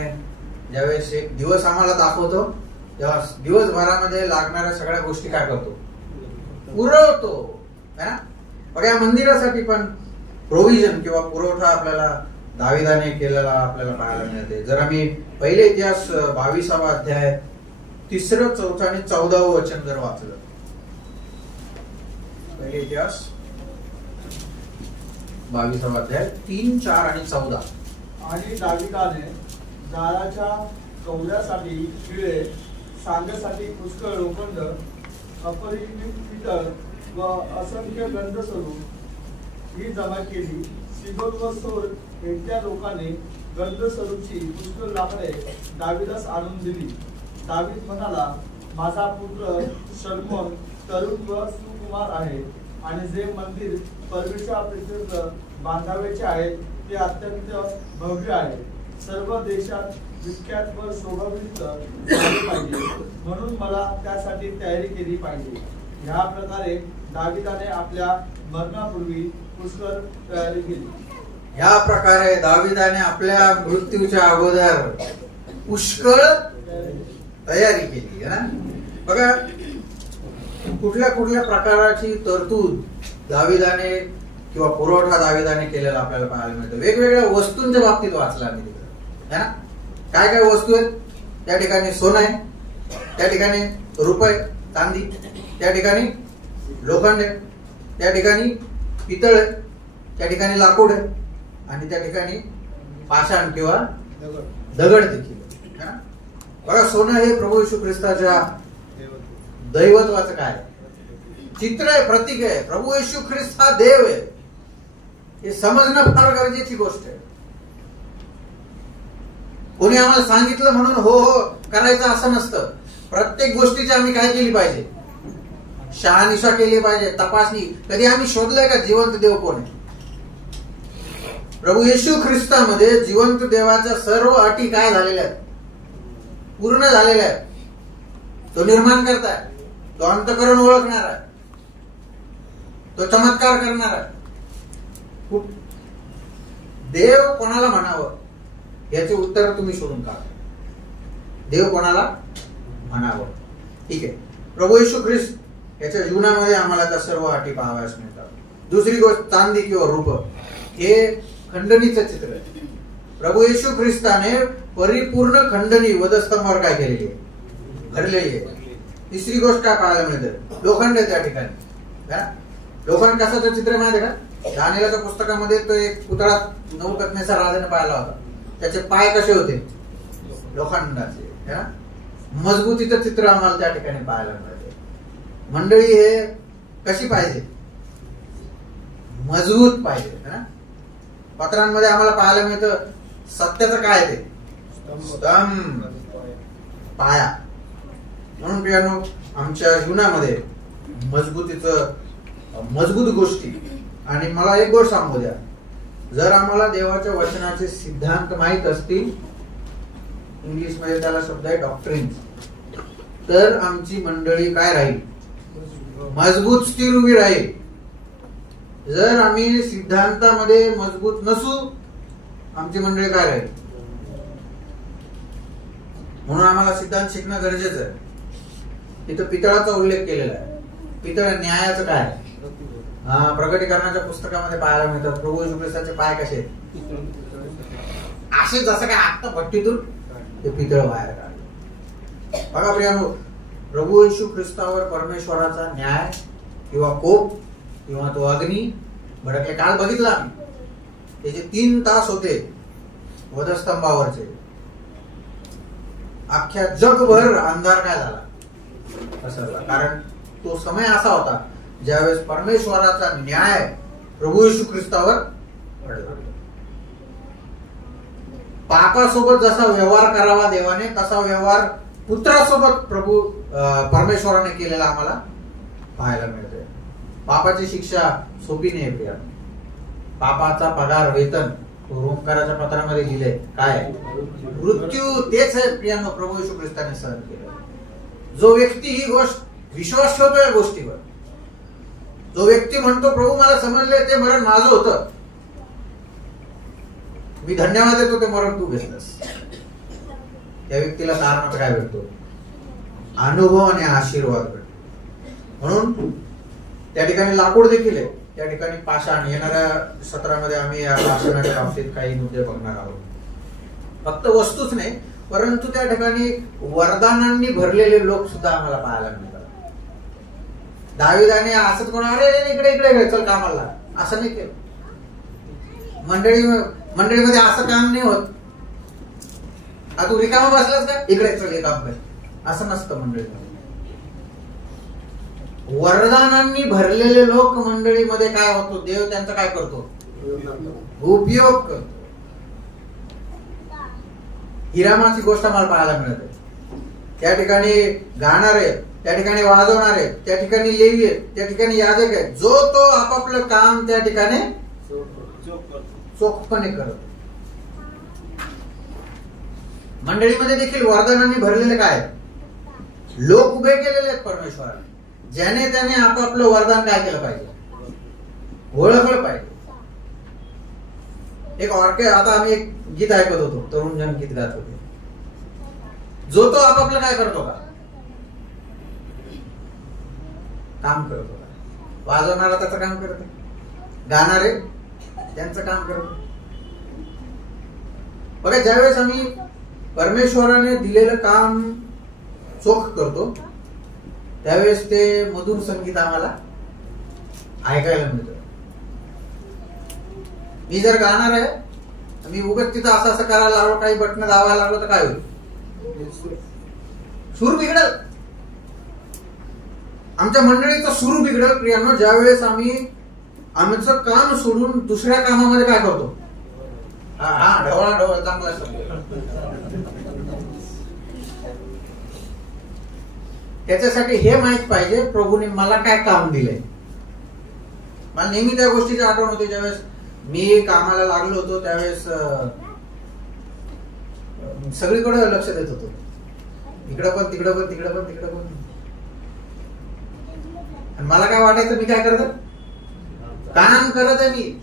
ज्यावेळेस एक दिवस आम्हाला दाखवतो तेव्हा दिवसभरामध्ये लागणाऱ्या सगळ्या गोष्टी काय करतो, पुरवतो. बघा, या मंदिरासाठी पण प्रोव्हिजन किंवा पुरवठा आपल्याला दाविदाने केलेला आपल्याला पाहायला मिळते. जर आम्ही पहिले इतिहास 22वा अध्याय 3, 4 आणि 14 वचन जर वाचलं, पहिले इतिहास 22वा अध्याय 3, 4 आणि 14. आणि दाविदाने जाळाच्या कवड्यासाठी खिळे, सांगण्यासाठी पुष्कळ लोखंड, अपरिमित पितळ व असंख्य गंधस्वरूप ही जमा केली. सिदोन व सोर येथील लोकांनी गंधस्वरूपची पुष्कळ लाकडे दाविदास आणून दिली. दावीद म्हणाला, माझा पुत्र शल्मोन तरुण व सुकुमार आहे आणि जे मंदिर परमेश्वराप्रित्यर्थ बांधावेचे आहे ते अत्यंत भव्य आहे. सर्व देशात विख्यात व शोभावित झाले पाहिजे, म्हणून मला त्यासाठी तयारी केली पाहिजे. ह्या प्रकारे दाविदाने आपल्या मरणापूर्वी पुष्कळ तयारी केली. ह्या प्रकारे दाविदाने आपल्या मृत्यूच्या अगोदर पुष्कळ तयारी केली है ना. बघा कुठल्या कुठल्या प्रकाराची तरतूद दाविदाने किंवा पुरवठा दाविदाने केलेला आपल्याला पाहायला मिळतं. वेगवेगळ्या वस्तूंच्या बाबतीत वाचला मी तिकडे है ना. काय काय वस्तू आहेत? त्या ठिकाणी सोनं आहे, त्या ठिकाणी रुपये चांदी, त्या ठिकाणी लोखंड आहे, त्या ठिकाणी पितळ आहे, त्या ठिकाणी लाकूड आहे आणि त्या ठिकाणी पाषाण किंवा दगड देखील. बघा सोनं हे प्रभू येशू ख्रिस्ताच्या दैवत्वाचं काय चित्र आहे, प्रतीक आहे. प्रभू येशू ख्रिस्त हा देव आहे हे समजणं फार गरजेची गोष्ट आहे. कोणी आम्हाला सांगितलं म्हणून हो हो करायचं असं नसतं. प्रत्येक गोष्टीची आम्ही काय केली पाहिजे? शहानिशा केली पाहिजे, तपासणी. कधी आम्ही शोधलंय का जिवंत देव कोण आहे? प्रभू येशू ख्रिस्तामध्ये जिवंत देवाच्या सर्व अटी काय झालेल्या आहेत? पूर्ण झालेल्या आहेत. तो निर्माण करताय, तो अंतःकरण ओळखणार आहे, तो चमत्कार करणार आहे. देव कोणाला म्हणावं याचे उत्तर तुम्ही शोधून काढा. देव कोणाला म्हणावं? ठीक आहे. प्रभू येशू ख्रिस्त याच्या जीवनामध्ये आम्हाला त्या सर्व अटी पाहाव्यास मिळतात. दुसरी गोष्ट चांदी किंवा रूप हे खंडणीचं चित्र आहे. प्रभू येशू ख्रिस्ताने परिपूर्ण खंडणी वधस्तंभावर काय केलेली आहे? भरलेली आहे. तिसरी गोष्ट काय पाहायला मिळते? लोखंड आहे त्या ठिकाणी. लोखंड कशाचं चित्र माहिती आहे का? दानिएलच्या पुस्तकामध्ये तो एक पुतळा नवकथनेचा राजाने पाहिला होता. त्याचे पाय कसे होते? लोखंडाचे. मजबूतीचं चित्र आम्हाला त्या ठिकाणी पाहायला मिळते. मंडळी हे कशी पाहिजे? मजबूत पाहिजे. पत्रांमध्ये आम्हाला पाहायला मिळतं सत्याचं काय ते स्तंभ, पाया. म्हणून प्रियानो आमच्या जीवनामध्ये मजबूत गोष्टी. आणि मला एक गोष्ट सांगू द्या, जर आम्हाला देवाच्या वचनाचे सिद्धांत माहित असतील, इंग्लिश मध्ये त्याला शब्द आहे डॉक्ट्रिन, तर आमची मंडळी काय राहील? मजबूत स्थिर उभी राहील. जर आम्ही सिद्धांतामध्ये मजबूत नसू, आमची मंडळी काय राहील? म्हणून आम्हाला सिद्धांत शिकणं गरजेचं आहे. तिथं पितळाचा उल्लेख केलेला आहे. पितळ न्यायाचं काय? प्रकटीकरणाच्या पुस्तकामध्ये पाहायला मिळतात. प्रभू येशू ख्रिस्ताचे पाय कसे? असे जसं काय आत्ता भट्टीतून ते पितळ बाहेर काढले. बघा प्रियानो, प्रभू येशू ख्रिस्तावर परमेश्वराचा न्याय किंवा कोप किंवा तो अग्नी भडकले. काल बघितला आम्ही त्याचे 3 तास होते वधस्तंभावरचे. अख्ख्या जगभर अंधार काय झाला? पसरला. कारण तो समय असा होता ज्यावेळेस परमेश्वराचा न्याय प्रभू येशू ख्रिस्तावर पडला. पापासोबत जसा व्यवहार करावा देवाने, तसा व्यवहार पुत्रासोबत परमेश्वराने केलेला आम्हाला पाहायला मिळते. पापाची शिक्षा सोपी नाही प्रिया. पापाचा पगार वेतन रोमकाराच्या पत्रामध्ये लिहिले काय? मृत्यू. तेच आहे प्रियानो प्रभू येशू ख्रिस्ताने सहन केलं. जो व्यक्ती ही गोष्ट विश्वास ठेवतो या गोष्टीवर, जो व्यक्ती म्हणतो प्रभू मला समजले ते मरण माझं होतं, मी धन्यवाद देतो ते मरण तू घेतलंस, त्या व्यक्तीला तारणात काय भेटतो? अनुभव आणि आशीर्वाद भेटतो. म्हणून त्या ठिकाणी लाकूड देखील आहे, त्या ठिकाणी पाषाण. येणाऱ्या सत्रामध्ये आम्ही या पाषाणाच्या बाबतीत काही मुद्दे बघणार आहोत. फक्त वस्तूच नाही, परंतु त्या ठिकाणी वरदानांनी भरलेले लोक सुद्धा आम्हाला पाहायला मिळतात. दाविदाने असंच कोणा अरे इकडे इकडे चल कामाला असं नाही केलं. मंडळीमध्ये असं काम नाही होत. तू रिकामा बसलास का? इकडे चल हे काम कर, असं नसतं मंडळीमध्ये. वरदानांनी भरलेले लोक मंडळीमध्ये काय होतो? देव त्यांचा काय करतो? उपयोग करतो. हिरामाची गोष्ट आम्हाला पाहायला मिळते. त्या ठिकाणी गाणारे, त्या ठिकाणी वाजवणारे, त्या ठिकाणी लेवी आहेत, त्या ठिकाणी याजक आहेत. जो तो आपापलं काम त्या ठिकाणी चोखपणे करतो. मंडळीमध्ये देखील वरदानांनी भरलेले काय आहेत? लोक उभे केलेले आहेत परमेश्वराने, ज्याने त्याने आपापलं वरदान काय केलं पाहिजे? ओळखलं पाहिजे. एक आता आम्ही एक गीत ऐकत होतो, तरुण जन गीत गात होते. जो तो आपापलं काय करतो का? काम करतो का? वाजवणारा त्याचं काम करतो, गाणारे त्यांचं काम करतो. बघा, ज्यावेळेस आम्ही परमेश्वराने दिलेलं काम चोख करतो त्यावेळेस ते मधुर संगीत आम्हाला ऐकायला मिळतं. मी जर गाणार आहे, मी उगाच तिथं असं असं करायला लागलो, काही बटन दाबायला लागलो तर काय होईल? सूर बिघडल. आमच्या मंडळीचा सूर बिघडल प्रियानो, ज्यावेळेस आम्ही आमचं काम सोडून दुसऱ्या कामामध्ये काय करतो? हा ढवळा ढवळ चांगला त्याच्यासाठी हे माहित पाहिजे प्रभूने मला काय काम दिलंय. मला नेहमी त्या गोष्टीची आठवण होती. ज्यावेळेस मी कामाला लागलो होतो त्यावेळेस सगळीकडे लक्ष देत होतो, इकडं पण तिकडं पण तिकडं पण तिकडं पण. आणि मला काय वाटायचं, मी काय करत आहे? काम करत आहे, मी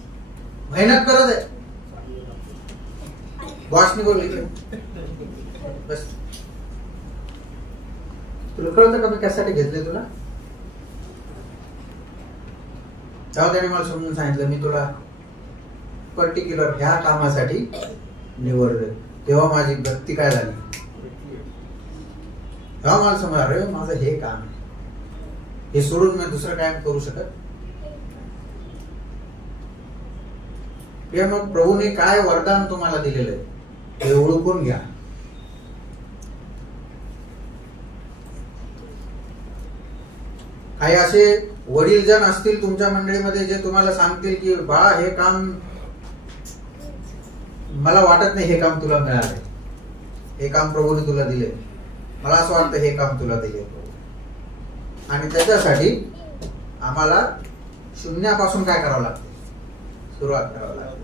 मेहनत करत आहे. बॉसने बोलले इकडे बस. तुला कळतं का मी कशासाठी घेतले तुला? तेव्हा त्याने मला समजून सांगितलं, मी तुला पर्टिक्युलर ह्या कामासाठी निवडले. तेव्हा माझी गती काय झाली, तेव्हा मला समजलं, अरे माझं हे काम आहे, हे सोडून मी दुसरं काय करू शकत. मग प्रभूने काय वरदान तुम्हाला दिलेलं आहे हे ओळखून घ्या. काही असे वडील जण असतील तुमच्या मंडळीमध्ये जे तुम्हाला सांगतील की बाळा, हे काम मला वाटत नाही हे काम तुला मिळालंय, हे काम प्रभूने तुला दिले, मला असं वाटतं हे काम तुला दिले. आणि त्याच्यासाठी आम्हाला शून्यापासून काय करावं लागते? सुरुवात करावं लागते.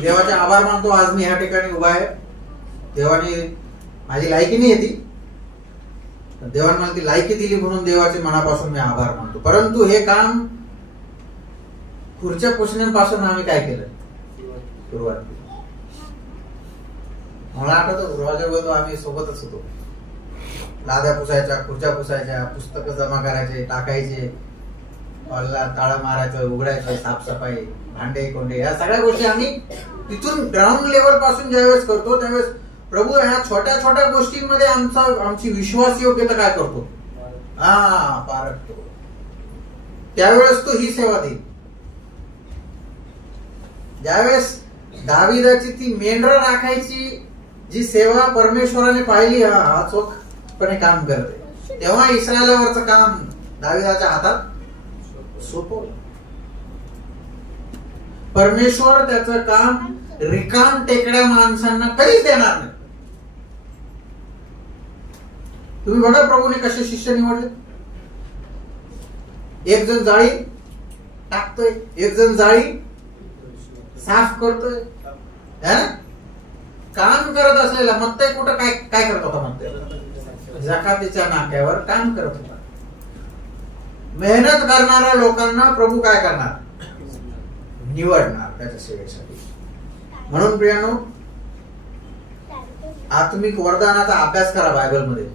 देवाचे आभार मानतो, आज मी ह्या ठिकाणी उभा आहे. देवाने माझी लायकी नाही येते, देवाने मला ती लायकी दिली म्हणून देवाचे मनापासून मी आभार मानतो. परंतु हे काम खुर्च्या पुसण्यापासून आम्ही काय केलं? सुरुवात केली. मला आठवतं गुरुवाजवळ आम्ही सोबतच होतो. लाद्या पुसायच्या, खुर्च्या पुसायच्या, पुस्तकं जमा करायचे, टाकायचे, हॉलला ताळं मारायचं, उघडायचं, साफसफाई, भांडे कोंडे, या सगळ्या गोष्टी आम्ही तिथून ग्राउंड लेवल पासून ज्यावेळेस करतो त्यावेळेस प्रभू ह्या छोट्या छोट्या गोष्टींमध्ये आमची विश्वास योग्यता काय करतो? पारखतो. त्यावेळेस तो ही सेवा देईल. ज्यावेळेस दाविदाची ती मेंढरं राखायची जी सेवा परमेश्वराने पाहिली, हा चोखपणे काम करते, तेव्हा इस्रायलावरचं काम दाविदाच्या हातात सोपवलं. परमेश्वर त्याचं काम रिकाम टेकड्या माणसांना कधीच देणार नाही. तुम्ही बघा प्रभूने कसे शिष्य निवडले. एक जण जाळी टाकतोय, एक जण जाळी साफ करतोय, काम करत असलेला. मत्तई कुठं काय काय करत होता? मत्तई जकातीच्या नाक्यावर काम करत होता. मेहनत करणाऱ्या लोकांना प्रभू काय करणार? निवडणार त्याच्या सेवेसाठी. म्हणून प्रियानो, आत्मिक वरदानाचा अभ्यास करा बायबलमध्ये,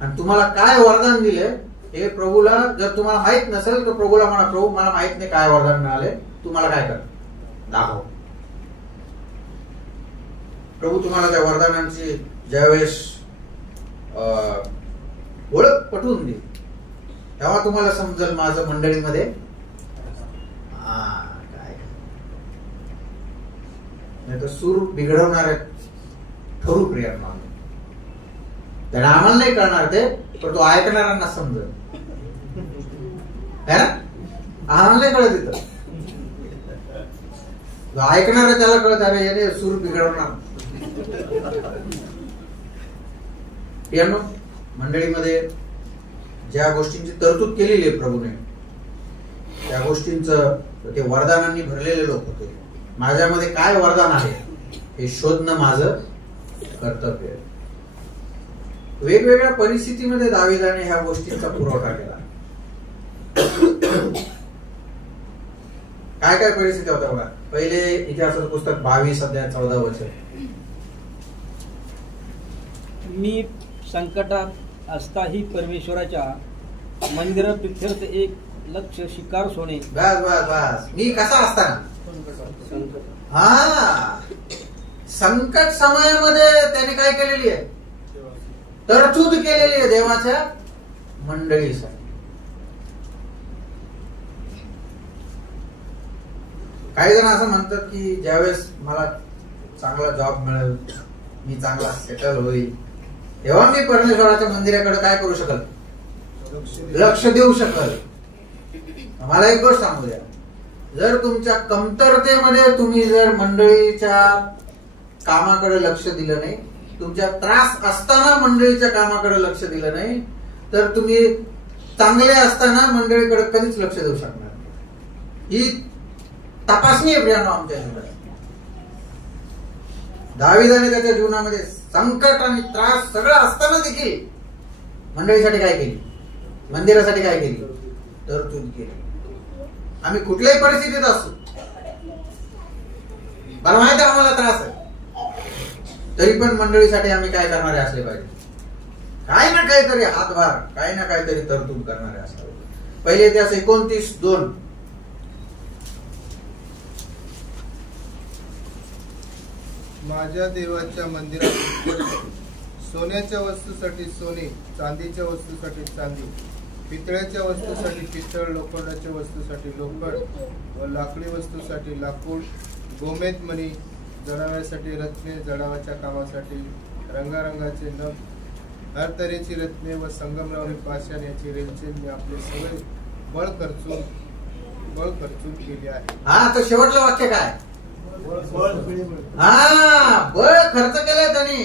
आणि तुम्हाला काय वरदान दिले हे प्रभूला जर तुम्हाला माहित नसेल तर प्रभूला म्हणा, प्रभू मला माहित नाही काय वरदान मिळाले, तुम्हाला काय कर? दाखव. प्रभू तुम्हाला त्या वरदानांची ज्यावेळेस ओळख पटवून देईल तेव्हा तुम्हाला समजेल माझं मंडळीमध्ये काय. नाही तर सूर बिघडवणारे ठरू प्रियांना, त्याला आम्हाला नाही कळणार ते, पण तो ऐकणाऱ्यांना समजेल. है ना? आम्हाला नाही कळत तिथं, ऐकणार त्याला कळत, अरे याने सूर बिघडवणार. पियानो मंडळीमध्ये ज्या गोष्टींची तरतूद केलेली आहे प्रभूने, त्या गोष्टींचं ते वरदानांनी भरलेले लोक होते. माझ्यामध्ये काय वरदान आहे हे शोधणं माझं कर्तव्य आहे. वेगवेगळ्या परिस्थितीमध्ये दाविदाने ह्या गोष्टींचा पुरवठा केला. काय काय परिस्थिती होत्या बघा. पहिले इतिहासाचं पुस्तक 22 अध्याय 14 वचन. मी संकटात असताही परमेश्वराच्या मंदिर प्रित्यर्थ एक लक्ष शिकार सोने. बस बस बस. मी कसा असताना हा संकट समयामध्ये त्याने काय केलेली आहे? तरतूद केलेली आहे देवाच्या मंडळीसाठी. काही जण असं म्हणतात की ज्यावेळेस मला चांगला जॉब मिळेल, मी चांगला सेटल होईल, तेव्हा मी परमेश्वराच्या मंदिराकडे काय करू शकल? लक्ष देऊ शकल. मला एक गोष्ट सांगू द्या, जर तुमच्या कमतरतेमध्ये तुम्ही जर मंडळीच्या कामाकडे लक्ष दिलं नाही, तुमच्या त्रास असताना मंडळीच्या कामाकडे लक्ष दिलं नाही, तर तुम्ही चांगले असताना मंडळीकडे कधीच लक्ष देऊ शकणार नाही. ही तपासणी आहे प्रियानो आमच्या जीवनात. दाविदाने त्याच्या जीवनामध्ये संकट आणि त्रास सगळं असताना देखील मंडळीसाठी काय केली? मंदिरासाठी काय केली? तरतूद केली. आम्ही कुठल्याही परिस्थितीत असू, मला माहिती आहे आम्हाला त्रास आहे, तरी पण मंडळीसाठी आम्ही काय करणारे असले पाहिजे? काही ना काहीतरी हातभार, काही ना काहीतरी तरतूद करणारे असले. पहिले इतिहास 29:2. माझ्या देवाच्या मंदिरात सोन्याच्या वस्तूसाठी सोने, चांदीच्या वस्तूसाठी चांदी, पितळ्याच्या वस्तूसाठी पितळ, लोखंडाच्या वस्तूसाठी लोखंड व लाकडी वस्तूसाठी लाकूड, गोमेद मणी, जनावरांसाठी रत्ने, जनावरांच्या कामासाठी रंगारंगाचे नग, हर तऱ्हेची रत्ने व संगमरवरी पाषाण याची रेलचेल मी आपले सगळे बळ खर्चून केले आहे. हा, तर शेवटलं वाक्य काय? हा, बळ खर्च केलाय त्यांनी.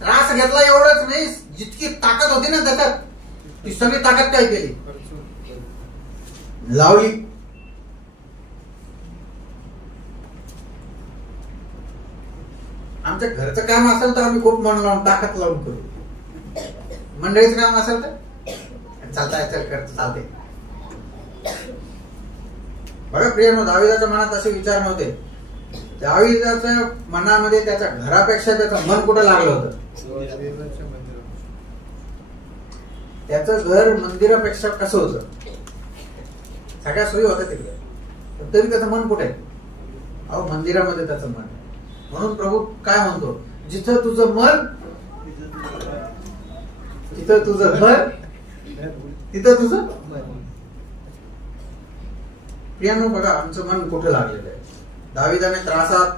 त्रास घेतला एवढंच नाही, जितकी ताकद होती ना त्याच्यात, ती सगळी ताकद काय केली? लावली. आमच्या घरचं काम असेल तर आम्ही खूप मन लावून ताकद लावून करू. मंडळीचं काम असेल तर चालता खर्च चालते. बघा प्रियानो, दाविदाच्या मनात असे विचार नव्हते. दाविदाच्या मनामध्ये त्याच्या घरापेक्षा त्याचं मन कुठं लागलं होतं? त्याचं घर मंदिरापेक्षा कसं होतं? सगळ्या सोयी होत्या तिकडे, तरी त्याचं मन कुठे? अहो, मंदिरामध्ये त्याचं मन. म्हणून प्रभू काय म्हणतो? जिथं तुझं मन तिथं तुझं घर, तिथं तुझं प्रियानो. बघा आमचं मन कुठे लागलेलं आहे. दाविदाने त्रासात,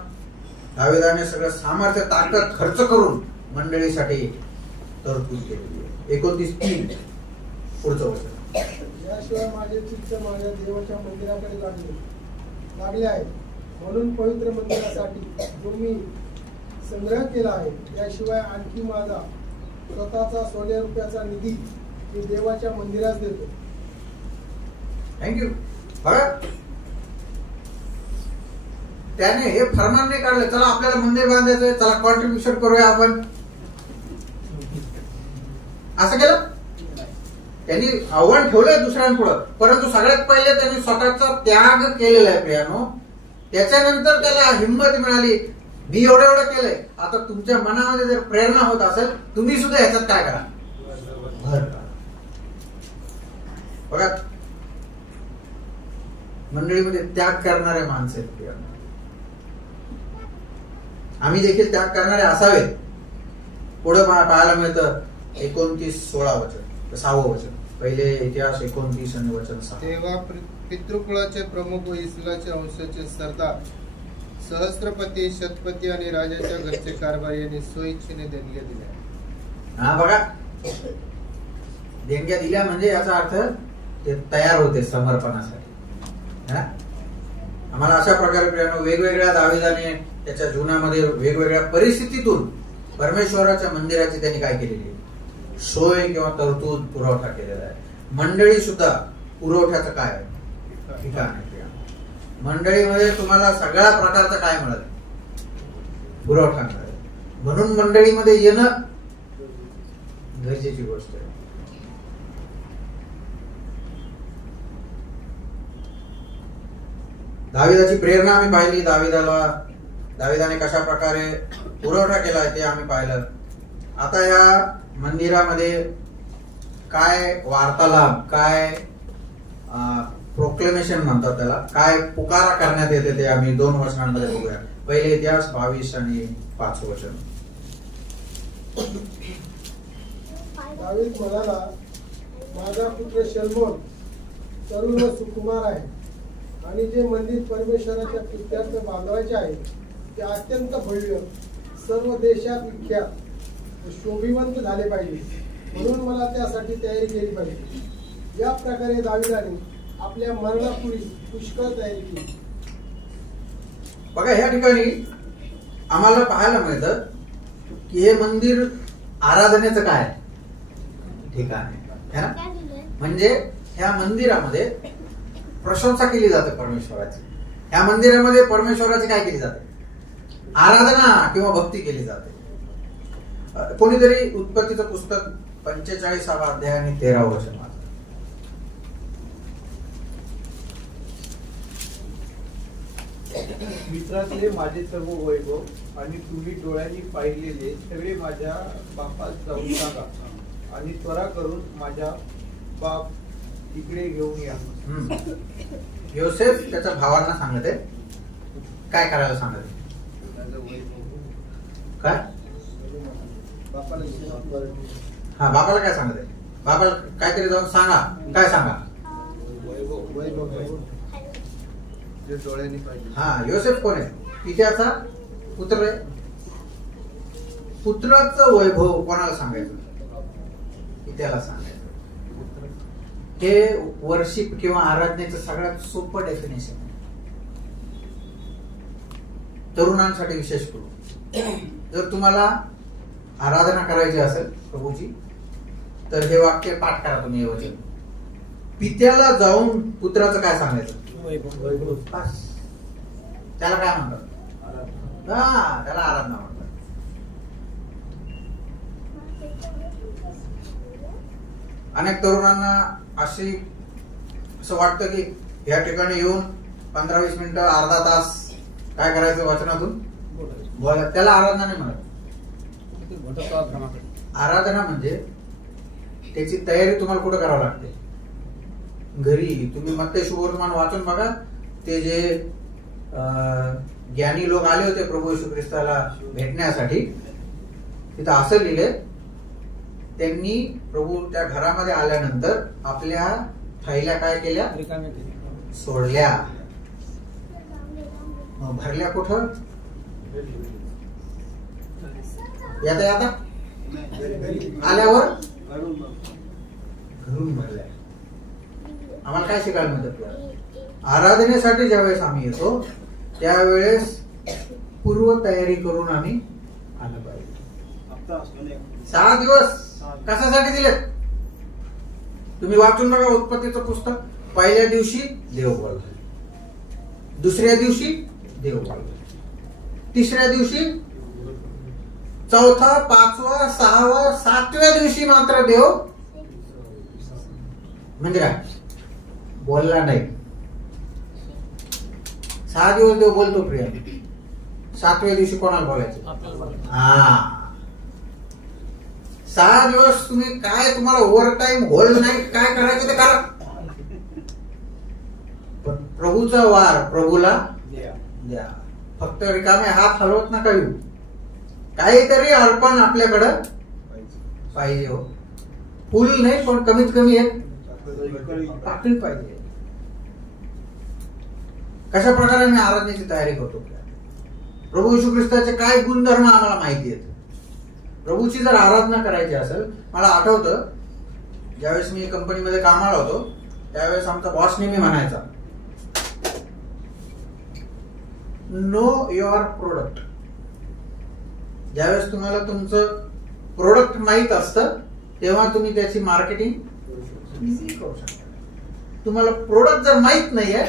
दाविदाने सगळं सामर्थ्य, ताकद खर्च करून मंडळीसाठी तरतूद केलेली आहे. 29:3 पुढचं वचन. याशिवाय माझे चित्त माझ्या देवाच्या मंदिराकडे लागले आहे, म्हणून पवित्र मंदिरासाठी जो मी संग्रह केला आहे, याशिवाय आणखी माझा स्वतःचा सोन्या रुपयाचा निधी मी देवाच्या मंदिरात देतो. थँक्यू. बघा, त्याने हे फरमान नाही काढलं, चला आपल्याला मंदिर बांधायचंय, चला कॉन्ट्रीब्युशन करूया आपण, असं केलं. त्यांनी आव्हान ठेवलंय दुसऱ्यांपुढं, परंतु सगळ्यात पहिले त्यांनी स्वतःचा त्याग केलेला आहे प्रियानो. त्याच्यानंतर त्याला हिंमत मिळाली, मी एवढं एवढं केलंय, आता तुमच्या मनामध्ये जर प्रेरणा होत असेल, तुम्ही सुद्धा ह्याच्यात काय करा? भर करा. बघा, मंडळीमध्ये त्याग करणारे माणसं आहेत प्रियानो. आम्ही देखील त्याग करणारे असावेत. पुढे पाहायला मिळतं 29:16 वचन, 6वं वचन. पहिले इतिहास 29 आणि वचन 6. तेव्हा पितृकुळाचे प्रमुख व इस्रायलचे अंशाचे सरदार, सहस्त्रपती, शतपती आणि राजाच्या घरचे कारभारी यांनी स्वइच्छेने देणग्या दिल्या. हा बघा, देणग्या दिल्या म्हणजे याचा अर्थ ते तयार होते समर्पणासाठी. आम्हाला अशा प्रकारे वेगवेगळ्या दाविदाने त्याच्या जीवनामध्ये वेगवेगळ्या परिस्थितीतून परमेश्वराच्या मंदिराची त्यांनी काय केलेली आहे? सोय किंवा तरतूद, पुरवठा केलेला आहे. मंडळी सुद्धा पुरवठ्याचं काय ठिकाण आहे. मंडळीमध्ये तुम्हाला सगळ्या प्रकारचं काय मिळेल? पुरवठा मिळेल. म्हणून मंडळीमध्ये येणं गरजेची गोष्ट आहे. दाविदाची प्रेरणा आम्ही पाहिली. दाविदाने कशा प्रकारे पुरवठा केला ते आम्ही पाहिलं. आता या मंदिरामध्ये काय वार्तालाप, काय प्रोक्लेमेशन म्हणतात त्याला, काय पुकारा करण्यात येते ते आम्ही 2 वचनांमध्ये बघूया. पहिले इतिहास 22 आणि 5 वचन. दावीद म्हणाला, माझा पुत्र शलोमोन तरुण व सुकुमार आहे आणि जे मंदिर परमेश्वराच्या प्रित्यर्थ बांधवायचे आहे ते अत्यंत भव्य, सर्व देशात विख्यात व शोभिवंत झाले पाहिजे, म्हणून मला त्यासाठी तयारी केली पाहिजे. या प्रकारे दाविदाने आपल्या मरणापूर्वी पुष्कळ तयारी केली. बघा, ह्या ठिकाणी आम्हाला पाहायला मिळतं की हे मंदिर आराधनेचं काय ठिकाण आहे ना. म्हणजे ह्या मंदिरामध्ये प्रशंसा केली जाते परमेश्वराची. ह्या मंदिरामध्ये परमेश्वराची काय केली जाते? आराधना किंवा भक्ती केली जाते. कोणीतरी उत्पत्तीचं पुस्तक 45 अध्याय आणि 13 वचन वाचा. मित्रातले माझे सर्व वैभव आणि तुम्ही डोळ्यांनी पाहिलेले सगळे माझ्या बापास जाऊन सांगा आणि त्वरा करून माझ्या बाप इकडे घेऊन या. योसेफ त्याच्या भावांना सांगते काय करायला सांगते. काय? हा, बापाला काय सांगते? बापाला काहीतरी जाऊन सांगा. काय सांगा? हा, योसेफ कोण आहे? पित्याचा पुत्र आहे. पुत्राचं वैभव कोणाला सांगायचं? पित्याला सांगायचं. हे वर्शिप किंवा आराधनेचं सगळ्यात सोपं डेफिनेशन आहे, तरुणांसाठी विशेष करून. जर तुम्हाला आराधना करायची असेल प्रभूची तर हे वाक्य पाठ करा तुम्ही. हे वचन, पित्याला जाऊन पुत्राचं काय सांगायचं? त्याला काय म्हणतात? हा, त्याला आराधना म्हणतात. अनेक तरुणांना असं वाटतं की या ठिकाणी येऊन 15-20 मिनिटं, अर्धा तास काय करायचं? वचनातून बोला. त्याला आराधना नाही म्हणत. आराधना म्हणजे त्याची तयारी तुम्हाला कुठं करावं लागते? घरी. तुम्ही मत्ते शुभवर्तमान वाचून बघा. ते जे ज्ञानी लोक आले होते प्रभू येशू ख्रिस्ताला भेटण्यासाठी, तिथं असं लिहिले, त्यांनी प्रभू त्या घरामध्ये आल्यानंतर आपल्या थैल्या काय केल्या? सोडल्या. भरल्या कुठं? याता आल्यावर घरून भरल्या. आम्हाला काय शिकायला मिळतं? आराधनेसाठी ज्यावेळेस आम्ही येतो त्यावेळेस पूर्व तयारी करून आम्ही आलं पाहिजे. 6 दिवस कशासाठी दिलेत? तुम्ही वाचून बघा उत्पत्तीचं पुस्तक. पहिल्या दिवशी देव बोलला, दुसऱ्या दिवशी देव बोलला, तिसऱ्या दिवशी, चौथा, 5वा, 6वा, 7व्या दिवशी मात्र देव म्हणजे काय? बोलला नाही. 6 दिवस देव बोलतो प्रिया. 7व्या दिवशी कोणाला बोलायचं? हा, 6 दिवस तुम्ही काय, तुम्हाला ओव्हर टाइम होल्ड नाही, काय करायचं ते करा. पण प्रभूचा वार प्रभूला द्या. फक्त रिकामे हात हलवत नका येऊ. काहीतरी अर्पण आपल्याकडं पाहिजे. हो, फुल नाही पण कमीत कमी एक पाकळी पाहिजे. कशा प्रकारे मी आराधनेची तयारी करतो? प्रभू येशू ख्रिस्ताचे काय गुणधर्म आम्हाला माहिती आहेत. प्रभूची जर आराधना करायची असेल, मला आठवतं ज्यावेळेस मी कंपनीमध्ये कामाला होतो त्यावेळेस आमचा बॉस नेहमी म्हणायचा, नो युअर प्रोडक्ट. ज्यावेळेस तुम्हाला तुमचं प्रोडक्ट माहित असतं तेव्हा तुम्ही त्याची मार्केटिंग इझी करू शकता. तुम्हाला प्रोडक्ट जर माहित नाहीये,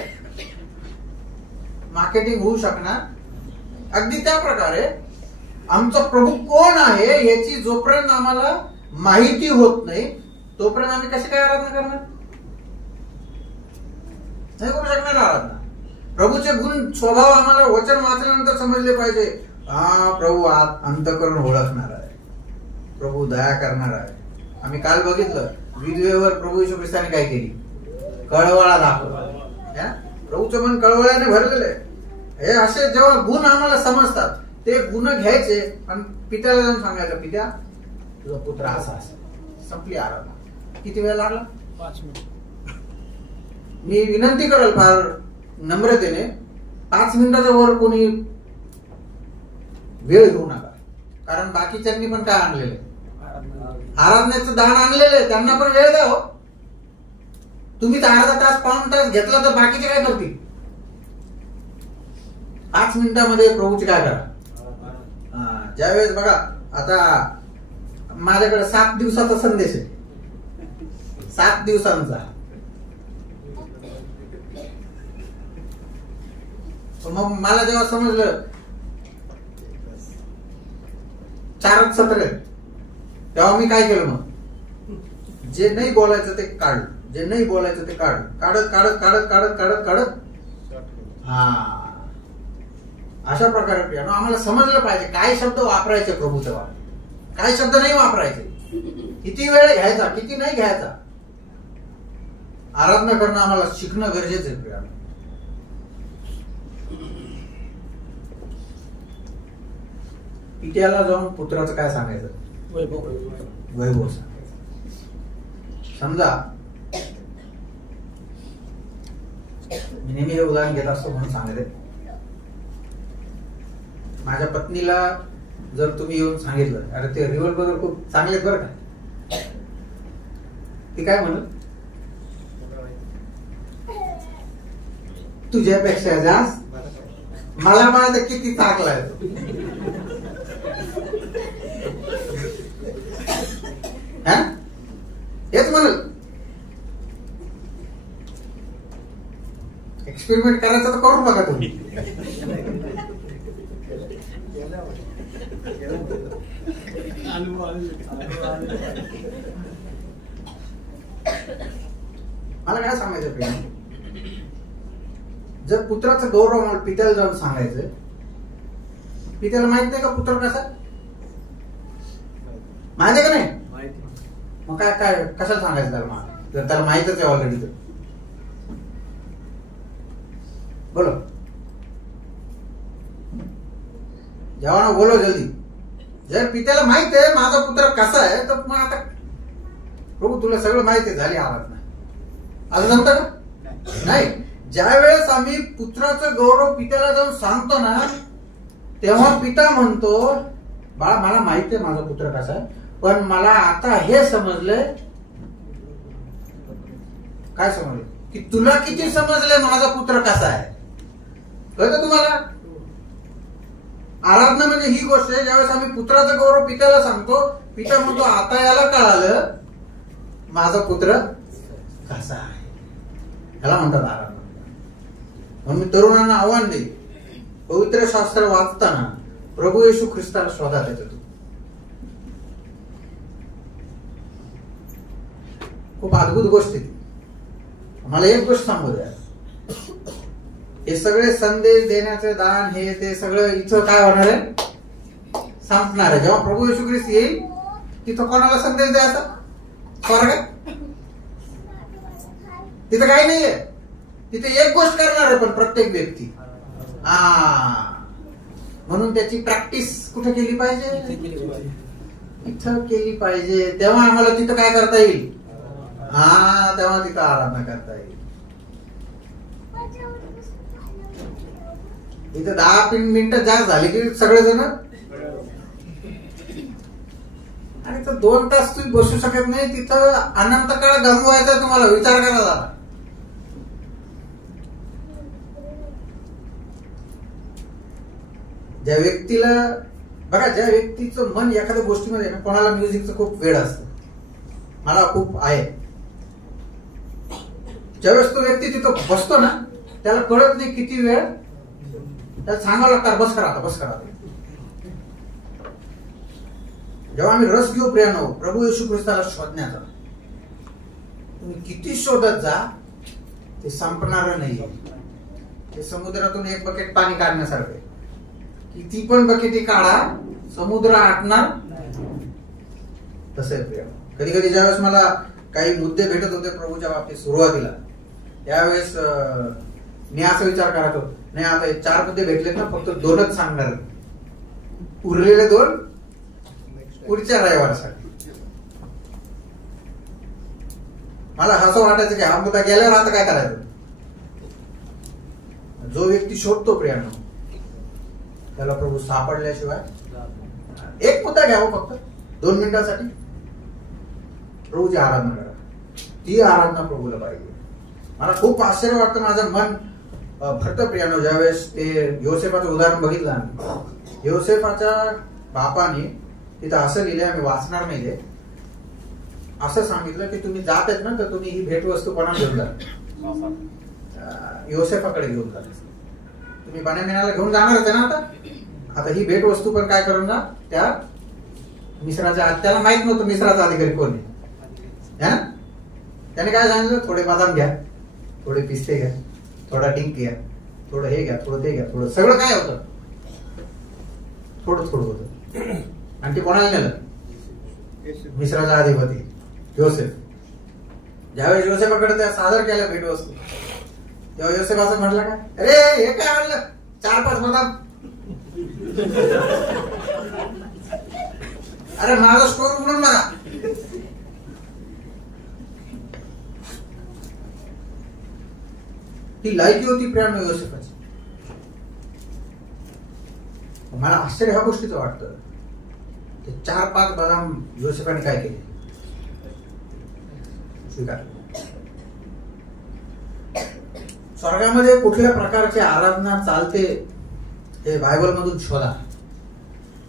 मार्केटिंग होऊ शकणार. अगदी त्या प्रकारे आमचा प्रभू कोण आहे याची जोपर्यंत आम्हाला माहिती होत नाही तोपर्यंत आम्ही कशी काय आराधना करणार? नाही करू शकणार आराधना. प्रभूचे गुण स्वभाव आम्हाला वचन वाचल्यानंतर समजले पाहिजे. हा प्रभू अंतःकरण ओळखणार आहे, प्रभू दया करणार आहे. आम्ही काल बघितलं विधवेवर प्रभू येशू ख्रिस्ताने काय केली? कळवळा दाखवला. प्रभूचं मन कळवळ्याने भरलेलं आहे. हे असे जेव्हा गुण आम्हाला समजतात ते गुण घ्यायचे आणि पित्याला जाऊन सांगायचं, पित्या तुझा पुत्र असा असा. संपली आराधना. किती वेळ लागला? 5 मिनिट. मी विनंती करेल फार नम्रतेने, 5 मिनिटाच्या वर कोणी वेळ घेऊ नका. कारण बाकीच्यांनी पण काय आणलेलं आहे? आराधनेचं दान आणलेलं आहे, त्यांना पण वेळ द्या. हो, तुम्ही तर अर्धा तास पाऊण तास घेतला तर बाकीचे काय करतील? 5 मिनिटामध्ये प्रभूची काय करा. ज्यावेळेस बघा आता माझ्याकडे 7 दिवसाचा संदेश आहे, 7 दिवसांचा. मग मला जेव्हा समजलं 4च सत्र आहे, तेव्हा मी काय केलं? मग जे नाही बोलायचं ते काढलं, जे नाही बोलायचं ते काढत हा अशा प्रकारे पियानो आम्हाला समजलं पाहिजे काय शब्द वापरायचे प्रभू तेव्हा, काय शब्द नाही वापरायचे, किती वेळ घ्यायचा, किती नाही घ्यायचा. आराधना करणं आम्हाला शिकणं गरजेचं आहे पियानो. पित्याला जाऊन पुत्राचं काय सांगायचं? वैभव सांगायचं. समजा मी नेहमी हे उदाहरण घेत असतो म्हणून सांगते. माझ्या पत्नीला जर तुम्ही येऊन सांगितलं, अरे ते रिव्हॉल्वर खूप चांगले बरं का, ती काय म्हणत? तुझ्यापेक्षा जास्त मला माहित किती चांगला आहे तो. हेच म्हणत. एक्सपेरिमेंट करायचं तर करून बघा तुम्ही. मला काय सांगायचं प्रेम, जर पुत्राचं गौरव मला पित्याला जाऊन सांगायचं, पित्याला माहित नाही का पुत्र कसा? माहिती आहे का नाही? मग काय काय कशाला सांगायचं त्याला? जर त्याला माहितच आहे ऑलरेडी तर. बोलो जेव्हा बोलो जल्दी. जर पित्याला माहित आहे माझा पुत्र कसा आहे तर मग आता प्रभू तुला सगळं माहिती आहे, झाली आराधना. असं जमतं का? नाही. ज्या वेळेस आम्ही पुत्राचं गौरव पित्याला जाऊन सांगतो ना, तेव्हा पिता म्हणतो, बाळा मला माहिती आहे माझा पुत्र कसा आहे, पण मला आता हे समजलंय. काय समजलं? की तुला किती समजलंय माझा पुत्र कसा आहे. कळतं तुम्हाला? आराधना म्हणजे ही गोष्ट आहे, ज्यावेळेस आम्ही पुत्राचं गौरव पित्याला सांगतो, पिता म्हणतो आता याला कळालं माझा पुत्र कसा आहे. ह्याला म्हणतात आराधना. म्हणून मी तरुणांना आव्हान देईन, पवित्र शास्त्र वाचताना प्रभू येशू ख्रिस्ताला शोधा. त्याच्यातून खूप अद्भुत गोष्ट आहे. मला एक गोष्ट सांगू द्या, हे सगळे संदेश देण्याचे दान हे ते सगळं इथं काय होणार आहे? संपणार आहे. जेव्हा प्रभू येशू ख्रिस्त येईल तिथं कोणाला संदेश द्यायचा? स्वर्गात तिथं काही नाहीये. तिथे एक गोष्ट करणार आहे पण प्रत्येक व्यक्ती. म्हणून त्याची प्रॅक्टिस कुठे केली पाहिजे? इथं केली पाहिजे. तेव्हा आम्हाला तिथं काय करता येईल? तेव्हा तिथं आराधना करता येईल. इथं 10 मिनिटं जास्त झाली की सगळेजण, आणि तर 2 तास तुम्ही बसू शकत नाही. तिथं अनंत काळ गमवायचा तुम्हाला. विचार करा जरा. ज्या व्यक्तीला बघा, ज्या व्यक्तीचं मन एखाद्या गोष्टीमध्ये ना, कोणाला म्युझिकचं खूप वेळ असतं, मला खूप आहे. ज्यावेळेस तो व्यक्ती तिथं बसतो ना, त्याला कळत नाही किती वेळ. त्याला सांगावं लागतं बस करा आता, बस करा. जेव्हा आम्ही रस घेऊ प्रियानो प्रभू येशू ख्रिस्ताला शोधण्याचा, तुम्ही किती शोधत जा ते संपणार नाही. ते समुद्रातून एक बकेट पाणी काढण्यासारखे, किती पण बकेटी काढा समुद्र आटणार तसं आहे प्रिया. कधी कधी ज्यावेळेस मला काही मुद्दे भेटत होते प्रभूच्या बाबतीत सुरुवातीला, त्यावेळेस मी असा विचार करत होतो, नाही आता 4 मुद्दे भेटलेत ना, फक्त 2च सांगणार, उरलेले 2 पुढच्या रविवारसाठी. मला असं वाटायचं की हा मुद्दा गेल्यावर आता काय करायचं. जो व्यक्ती शोधतो प्रियानो त्याला प्रभू सापडल्याशिवाय, एक मुद्दा घ्यावं फक्त 2 मिनिटासाठी, प्रभूची आराधना करा. ती आराधना प्रभूला पाहिजे. मला खूप आश्चर्य वाटतं, माझं मन भरतं प्रियानो ज्यावेळेस ते योसेफाचं उदाहरण बघितलं आम्ही. योसेफाच्या बापाने तिथं असं लिहिलंय, आम्ही वाचणार नाही ते, असं सांगितलं की तुम्ही जात आहेत ना तर तुम्ही ही भेटवस्तू कोणा घेऊन जा, योसेफाकडे घेऊन जा. तुम्ही बेन्यामीनला घेऊन जाणार होते ना, आता ही भेटवस्तू पण काय करून जा त्या मिस्राच्या, त्याला माहित नव्हतं मिस्राचा अधिकारी कोण आहे. त्याने काय सांगितलं, थोडे बदाम घ्या, थोडे पिस्ते घ्या, थोडा डिंक घ्या, थोडं हे घ्या, थोडं ते घ्या, थोडं सगळं काय होतं, थोडं थोडं होतं. आणि ते कोणाला नेलं, मिस्राचा अधिपती योसेफ. ज्यावेळेस योसेफाकडे त्या सादर केल्या भेटवस्तू, तेव्हा योसेफ असं म्हटलं का, अरे हे काय आणलं, 4-5 बदाम, अरे माझा स्टोर म्हणून बघा. ती लायकी होती प्रियानो योसेफाची. मला आश्चर्य ह्या गोष्टीचं वाटतं, ते 4-5 बदाम योसेफाने काय केले, स्वीकार. स्वर्गामध्ये कुठल्या प्रकारची आराधना चालते हे बायबल मधून शोधा.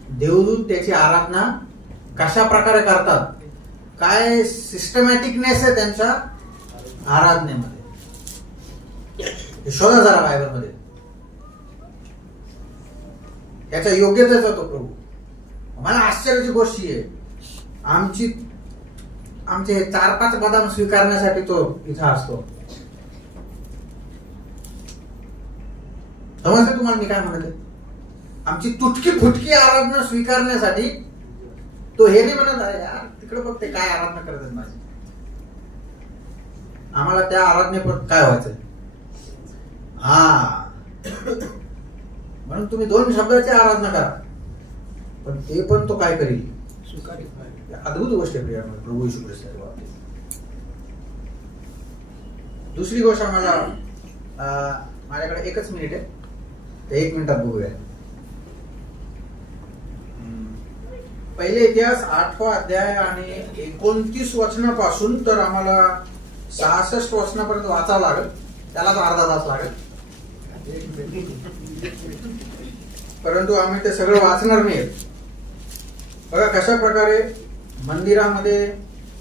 देवदूत त्याची आराधना कशा प्रकारे करतात, काय सिस्टमॅटिकनेस आहे त्यांच्या आराधनेमध्ये, शोधा जरा बायबल मध्ये. त्याच्या योग्यतेचा तो प्रभू. मला आश्चर्याची गोष्ट आहे, आमचे 4-5 बदाम स्वीकारण्यासाठी तो इथं असतो. समजते तुम्हाला मी काय म्हणते, आमची तुटकी फुटकी आराधना स्वीकारण्यासाठी तो हे नाही म्हणत आहे यार तिकडे बघ ते काय आराधना करतात माझी, आम्हाला त्या आराधनेपर काय व्हायचंय. हा म्हणून तुम्ही 2 शब्दाची आराधना करा, पण ते पण तो काय करेल, अद्भुत गोष्ट आहे प्रियामध्ये प्रभू येशू ख्रिस्ताच्या बाबतीत. दुसरी गोष्ट आम्हाला, माझ्याकडे 1च मिनिट आहे, 1 मिनिटात बघूया. पहिले इतिहास 8वा अध्याय आणि 29 वचनापासून तर आम्हाला 66 वचनापर्यंत वाचावं लागेल, त्यालाच अर्धा तास लागेल. परंतु आम्ही ते सगळं वाचणार नाही. बघा कशा प्रकारे मंदिरामध्ये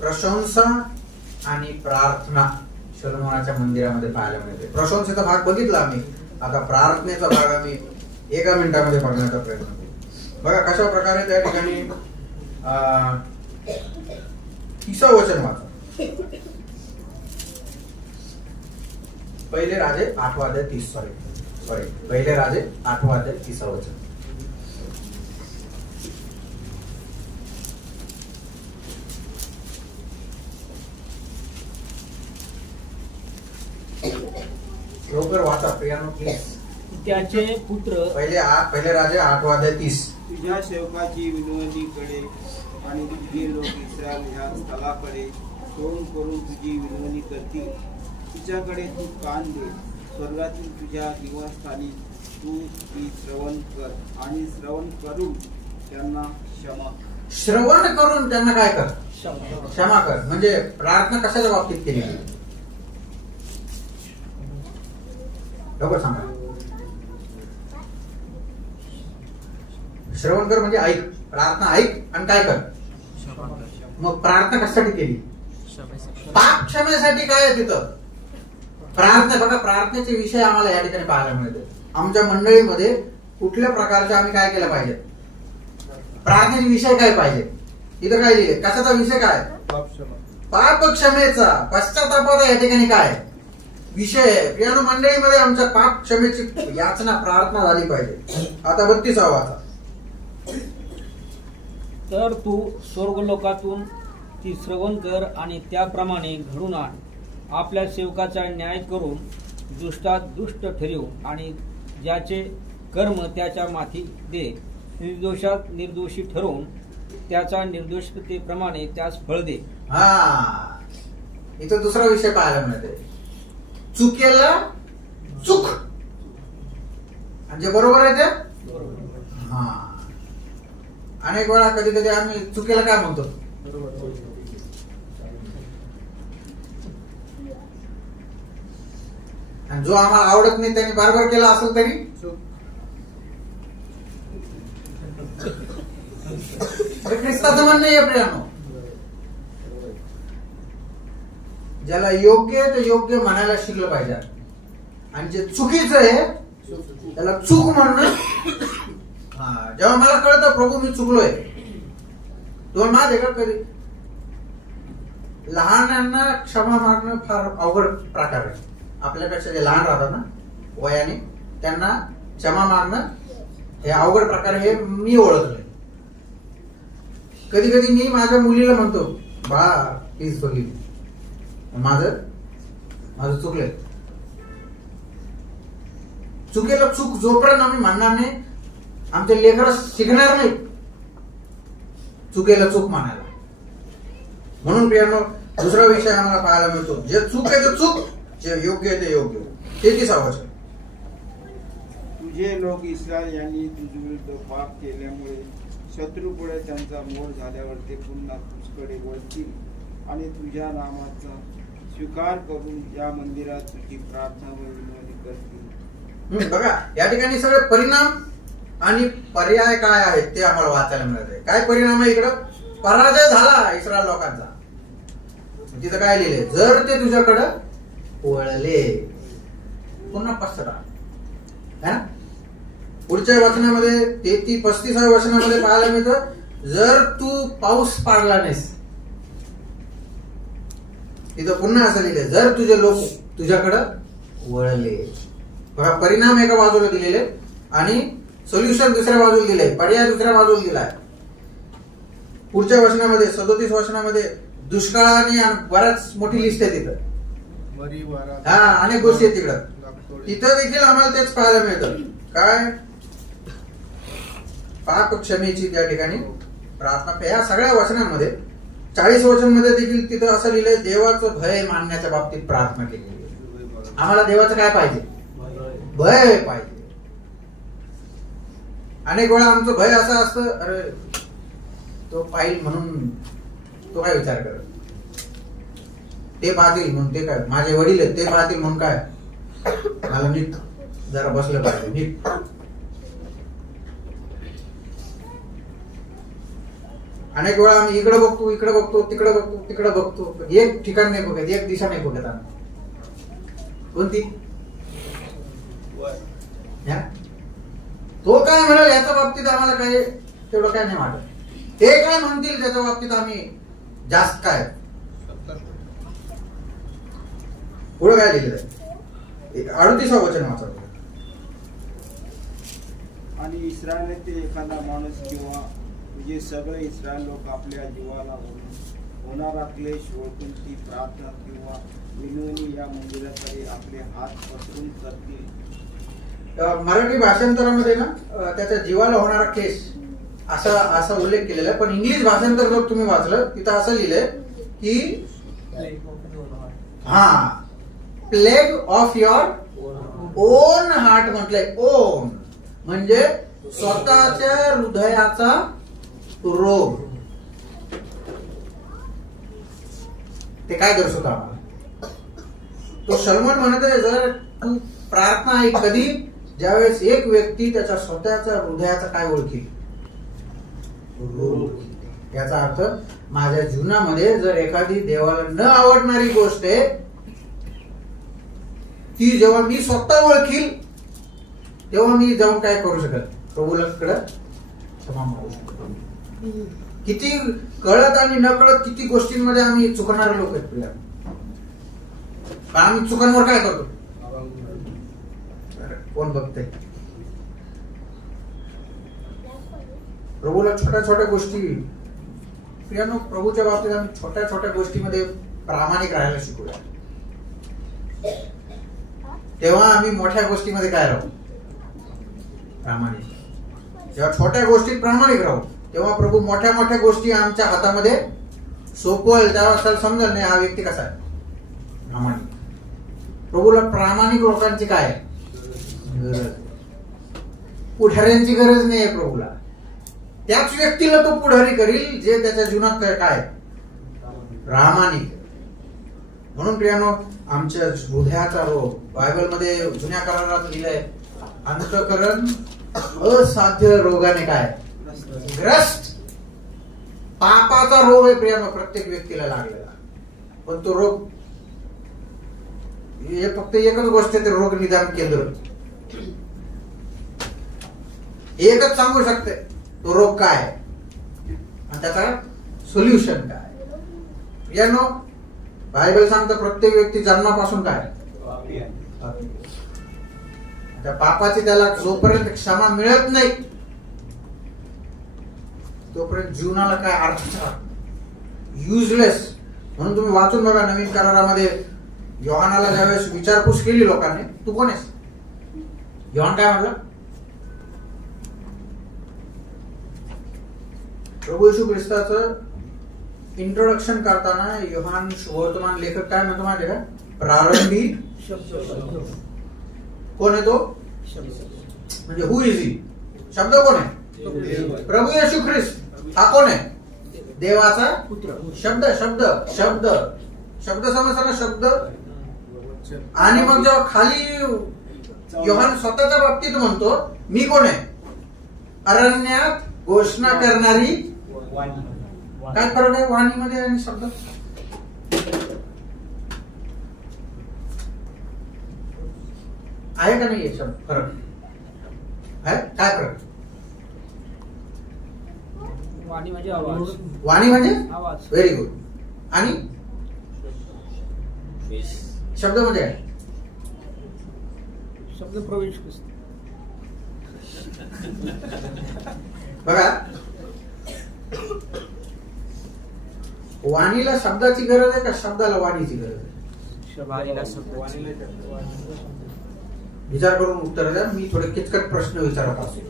प्रशंसा आणि प्रार्थना शलोमोनाच्या मंदिरामध्ये पाहायला मिळते. प्रशंसेचा भाग बघितला आम्ही, आता प्रार्थनेचा भाग आम्ही 1 मिनिटामध्ये बघण्याचा प्रयत्न करू. बघा कशा प्रकारे त्या ठिकाणी 30 वचन वाचा. पहिले राजे 8वा अध्याय 30 पहिले राजे 8वा अध्याय 30 वचन. लवकर वाचा प्रियानो प्लीज. त्याचे पुत्र पहिले राजे 8वा अध्याय 30. तुझ्या सेवकाची विनवणीकडे आणि तुझे लोक इस्रायल ह्या स्थळाकडे तोंड करून तुझी विनवणी करतील. तिच्याकडे तू कान दे. स्वर्गातील तुझ्या निवासस्थानी तू ती श्रवण कर आणि श्रवण करून त्यांना श्रवण करून त्यांना काय कर, क्षमा कर. म्हणजे प्रार्थना कशाच्या बाबतीत केली, लवकर सांगा. श्रवण कर म्हणजे ऐक, प्रार्थना ऐक आणि काय कर. मग प्रार्थना कशासाठी केली, पाप क्षमेसाठी. काय आहे तिथं प्रार्थना. बघा प्रार्थनेचे विषय आम्हाला या ठिकाणी पाहायला मिळते. आमच्या मंडळीमध्ये कुठल्या प्रकारचे आम्ही काय केलं पाहिजे, प्रार्थनेचे विषय काय पाहिजे. इथं काय लिहिले, कशाचा विषय काय, पाप क्षमा. पाप क्षमेचा, पश्चातापाचा या ठिकाणी काय विषय आहे. प्रियानो मंडळीमध्ये आमच्या पाप क्षमेची याचना प्रार्थना झाली पाहिजे. आता 32वा वाचा. तर तू स्वर्गलोकातून ती श्रवण कर आणि त्याप्रमाणे घडून आण. आपल्या सेवकाचा न्याय करून दुष्टात दुष्ट ठरव आणि ज्याचे कर्म त्याच्या माथी दे. निर्दोषात निर्दोषी ठरवून त्याच्या निर्दोषतेप्रमाणे त्यास फळ दे. हा, इथं दुसरा विषय पाहायला मिळते, चुकेला चूक म्हणजे बरोबर आहे ते. हा, अनेक वेळा कधी कधी आम्ही चुकेला काय म्हणतो, आणि जो आम्हाला आवडत नाही त्यांनी बरोबर केला असेल तरी ख्रिस्ताचं म्हणणं आहे प्रियानो, ज्याला योग्य आहे ते योग्य म्हणायला शिकलं पाहिजे, आणि जे चुकीचं आहे त्याला चूक म्हणणं. हा, जेव्हा मला कळतं प्रभू मी चुकलोय, दोन मात आहे का, कधी लहानांना क्षमा मागणं फार अवघड प्रकार आहे. आपल्यापेक्षा जे लहान राहतात ना वयाने, त्यांना क्षमा मागणं हे अवघड प्रकार हे मी ओळखलंय. कधी कधी मी माझ्या मुलीला म्हणतो, बा प्लीज फॉरगिव्ह मी, माझं चुकलंय. चुकेला चूक जोपर्यंत आम्ही म्हणणार नाही, आमचे लेकरं शिकणार नाही चुकेला चूक म्हणायला. म्हणून प्रियानो दुसरा विषय आम्हाला पाहायला मिळतो, जे चूक आहे ते चूक, जे योग्य आहे ते योग्य. 33वा वचन. तुझे लोक इस्रायल यांनी तुझ्याविरुद्ध पाप केल्यामुळे शत्रूपुढे त्यांचा मोड झाल्यावर ते पुन्हा तुझकडे वळतील आणि तुझ्या नामाचा स्वीकार करून या मंदिरात तुझी प्रार्थना व विनवणी करतील. बघा, या ठिकाणी सगळे परिणाम आणि पर्याय काय आहेत ते आम्हाला वाचायला मिळत आहे. काय परिणाम आहे इकडं, पराजय झाला इस्रायल लोकांचा. तिथं काय लिहिले, जर ते तुझ्याकडं वळले, पुन्हा पश्चाताप. पुढच्या वचनामध्ये 35व्या वचनामध्ये पाहायला मिळतं, जर तू पाऊस पाडला नाहीस, तिथं पुन्हा असं लिहिले, जर तुझे लोक तुझ्याकडं वळले. बघा, परिणाम एका बाजूला दिलेले आणि सोल्युशन दुसऱ्या बाजूला दिले, पर्याय दुसऱ्या बाजूला दिलाय. पुढच्या वचनामध्ये 37 वचनामध्ये दुष्काळाने बराच मोठी लिस्ट आहे तिथं. हा, अनेक गोष्टी आहेत तिकडं. तिथं देखील आम्हाला तेच पाहायला मिळतं, काय पाप क्षमेची त्या ठिकाणी प्रार्थना. या सगळ्या वचनांमध्ये 40 वचनांमध्ये देखील तिथं असं लिहिलंय, देवाचं भय मानण्याच्या बाबतीत प्रार्थना केली. आम्हाला देवाचं काय पाहिजे, भय पाहिजे. अनेक वेळा आमचं भय असं असतं, अरे तो पाहिल म्हणून तो काय विचार करत, ते पाहतील म्हणून ते काय, माझे वडील आहेत ते पाहतील म्हणून काय, मला नीट जरा बसलं पाहिजे नीट. अनेक वेळा आम्ही इकडे बघतो, इकडे बघतो, तिकडे बघतो, तिकडे बघतो, एक ठिकाण नाही बघत, एक दिशा नाही बघत. आम्ही कोणती, तो काय म्हणाल याच्या बाबतीत आम्हाला काय तेवढं काय नाही वाटत, ते काय म्हणतील त्याच्या बाबतीत आम्ही जास्त काय. पुढे काय लिहिलेलं आहे, 38वा वचन वाचा. आणि इस्रायलातील एखादा माणूस किंवा तुझे सगळे इस्रायल लोक आपल्या जीवाला होणारा क्लेश ओळखून ती प्रार्थना किंवा विनवणी या मंदिराकडे आपले हात पसरून करतील. मराठी भाषांतरामध्ये ना त्याच्या जीवाला होणारा क्लेश असा उल्लेख केलेला आहे, पण इंग्लिश भाषांतर जर तुम्ही वाचलं तिथं असं लिहिलंय की हा plague of your on heart म्हटलंय. ओन म्हणजे स्वतःच्या हृदयाचा रोग. ते काय दर्शवतं आम्हाला, तो शलमन म्हणत आहे, जर तू प्रार्थना आहे कधी, ज्यावेळेस एक व्यक्ती त्याच्या स्वतःच्या हृदयाचा काय ओळखील, रोग. याचा अर्थ माझ्या जीवनामध्ये जर एखादी देवाला न आवडणारी गोष्ट आहे, ती जेव्हा मी स्वतः ओळखील तेव्हा मी जाऊन काय करू शकत, प्रभूकडे क्षमा मागू शकतो. किती कळत आणि न कळत किती गोष्टींमध्ये आम्ही चुकणारे लोक आहेत प्रिया. पण आम्ही चुकांवर काय करतो? कोण बघतंय? प्रभूला छोट्या छोट्या गोष्टी प्रियानो, प्रभूच्या बाबतीत आम्ही छोट्या छोट्या गोष्टीमध्ये प्रामाणिक राहायला शिकूया. तेव्हा आम्ही मोठ्या गोष्टीमध्ये काय राहू? प्रामाणिक. जेव्हा छोट्या गोष्टीत प्रामाणिक राहू तेव्हा प्रभू मोठ्या मोठ्या गोष्टी आमच्या हातामध्ये सोपवेल. त्यावेळेस समजेल नाही हा व्यक्ती कसा आहे, प्रामाणिक. प्रभूला प्रामाणिक लोकांची काय गरज? पुढाऱ्यांची गरज नाही आहे प्रभूला. त्याच व्यक्तीला तो पुढारी करील जे त्याच्या जीवनात काय प्रामाणिक. म्हणून प्रियानो, आमच्या हृदयाचा रोग बायबलमध्ये जुन्या करारात लिहिलंय, अंतःकरण असाध्य रोगाने काय ग्रस्त. पापाचा रोग आहे प्रियानो, प्रत्येक व्यक्तीला लागलेला. पण तो रोग हे फक्त एकच गोष्ट आहे, ते रोग निदान केंद्र एकच सांगू शकते तो रोग काय आणि त्याचा सोल्युशन काय. यानो बायबल सांगतं प्रत्येक व्यक्ती जन्मापासून काय त्या पापाची त्याला जोपर्यंत क्षमा मिळत नाही तोपर्यंत जीवनाला काय अर्थ, युजलेस. म्हणून तुम्ही वाचून बघा नवीन करारामध्ये योहानाला ज्यावेळेस विचारपूस केली लोकांनी, तू कोण आहेस? योहान काय म्हटलं? प्रभू येशू ख्रिस्ताचं इंट्रोडक्शन करताना योहान वर्तमान लेखक काय म्हणतो माहिती का? प्रारंभी कोण आहे तो? म्हणजे हु इज ही? शब्द कोण आहे? प्रभू येशू ख्रिस्त. हा कोण आहे? देवाचा शब्द. शब्द शब्द शब्द समजता ना? शब्द. आणि मग जेव्हा खाली योहान स्वतःच्या बाबतीत म्हणतो मी कोण आहे? अरण्यात घोषणा करणारी. काय फरक आहे वाणीमध्ये आणि शब्द? आहे का नाही फरक? आहे काय फरक? वाणी म्हणजे आवाज. वाणी म्हणजे आवाज. Very good. आणि शब्द म्हणजे काय? शब्द प्रवेश करतो. बघा, वाणीला शब्दाची गरज आहे का शब्दाला वाणीची गरज आहे? विचार करून उत्तर द्या. मी थोडे किचकट प्रश्न विचारत असतो.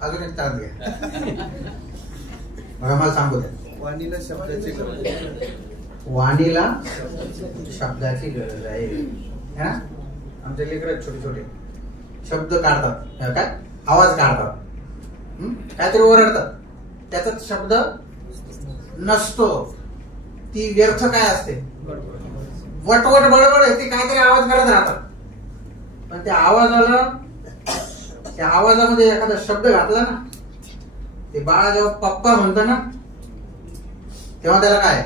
अजून एक तास घ्या. बघा मला सांगू द्या. वाणीला शब्दाची गरज आहे. वाणीला शब्दाची गरज आहे. आमचे लेकरं छोटे छोटे शब्द काढतात, काय आवाज काढतात, काहीतरी ओरडतात, त्याचा शब्द नसतो. ती व्यर्थ काय असते? वटवट बडबड आहे. ती काहीतरी आवाज करत राहतात. पण त्या आवाजामध्ये एखादा शब्द घातला ना, ते बाळा जेव्हा पप्पा म्हणतो ना तेव्हा त्याला काय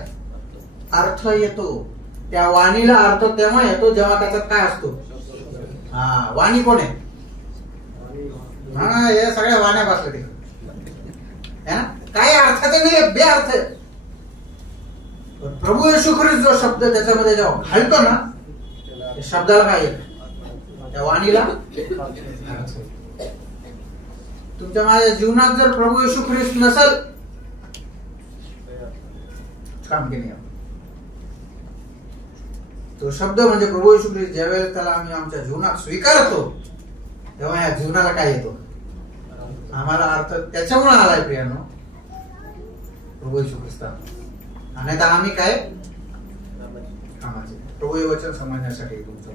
अर्थ येतो. त्या वाणीला अर्थ तेव्हा येतो जेव्हा त्याच्यात काय असतो. हा, वाणी कोण आहे? हा, या सगळ्या वाण्या बसल्या ते काय अर्थाचे नाही, बे अर्थ. प्रभू येशू ख्रिस्त जो शब्द त्याच्यामध्ये जेव्हा घालतो ना, त्या शब्दाला काय येतं? त्या वाणीला. तुमच्या माझ्या जीवनात जर प्रभू येशू ख्रिस्त नसेल काम केले. तो शब्द म्हणजे प्रभू येशू ख्रिस्त. ज्यावेळेला त्याला आम्ही आमच्या जीवनात स्वीकारतो तेव्हा या जीवनाला काय येतो? आम्हाला अर्थ त्याच्यामुळे आलाय प्रियानो, प्रभू येशू ख्रिस्त. आणि आता आम्ही काय कामाचे प्रभू वचन समजण्यासाठी तुमचं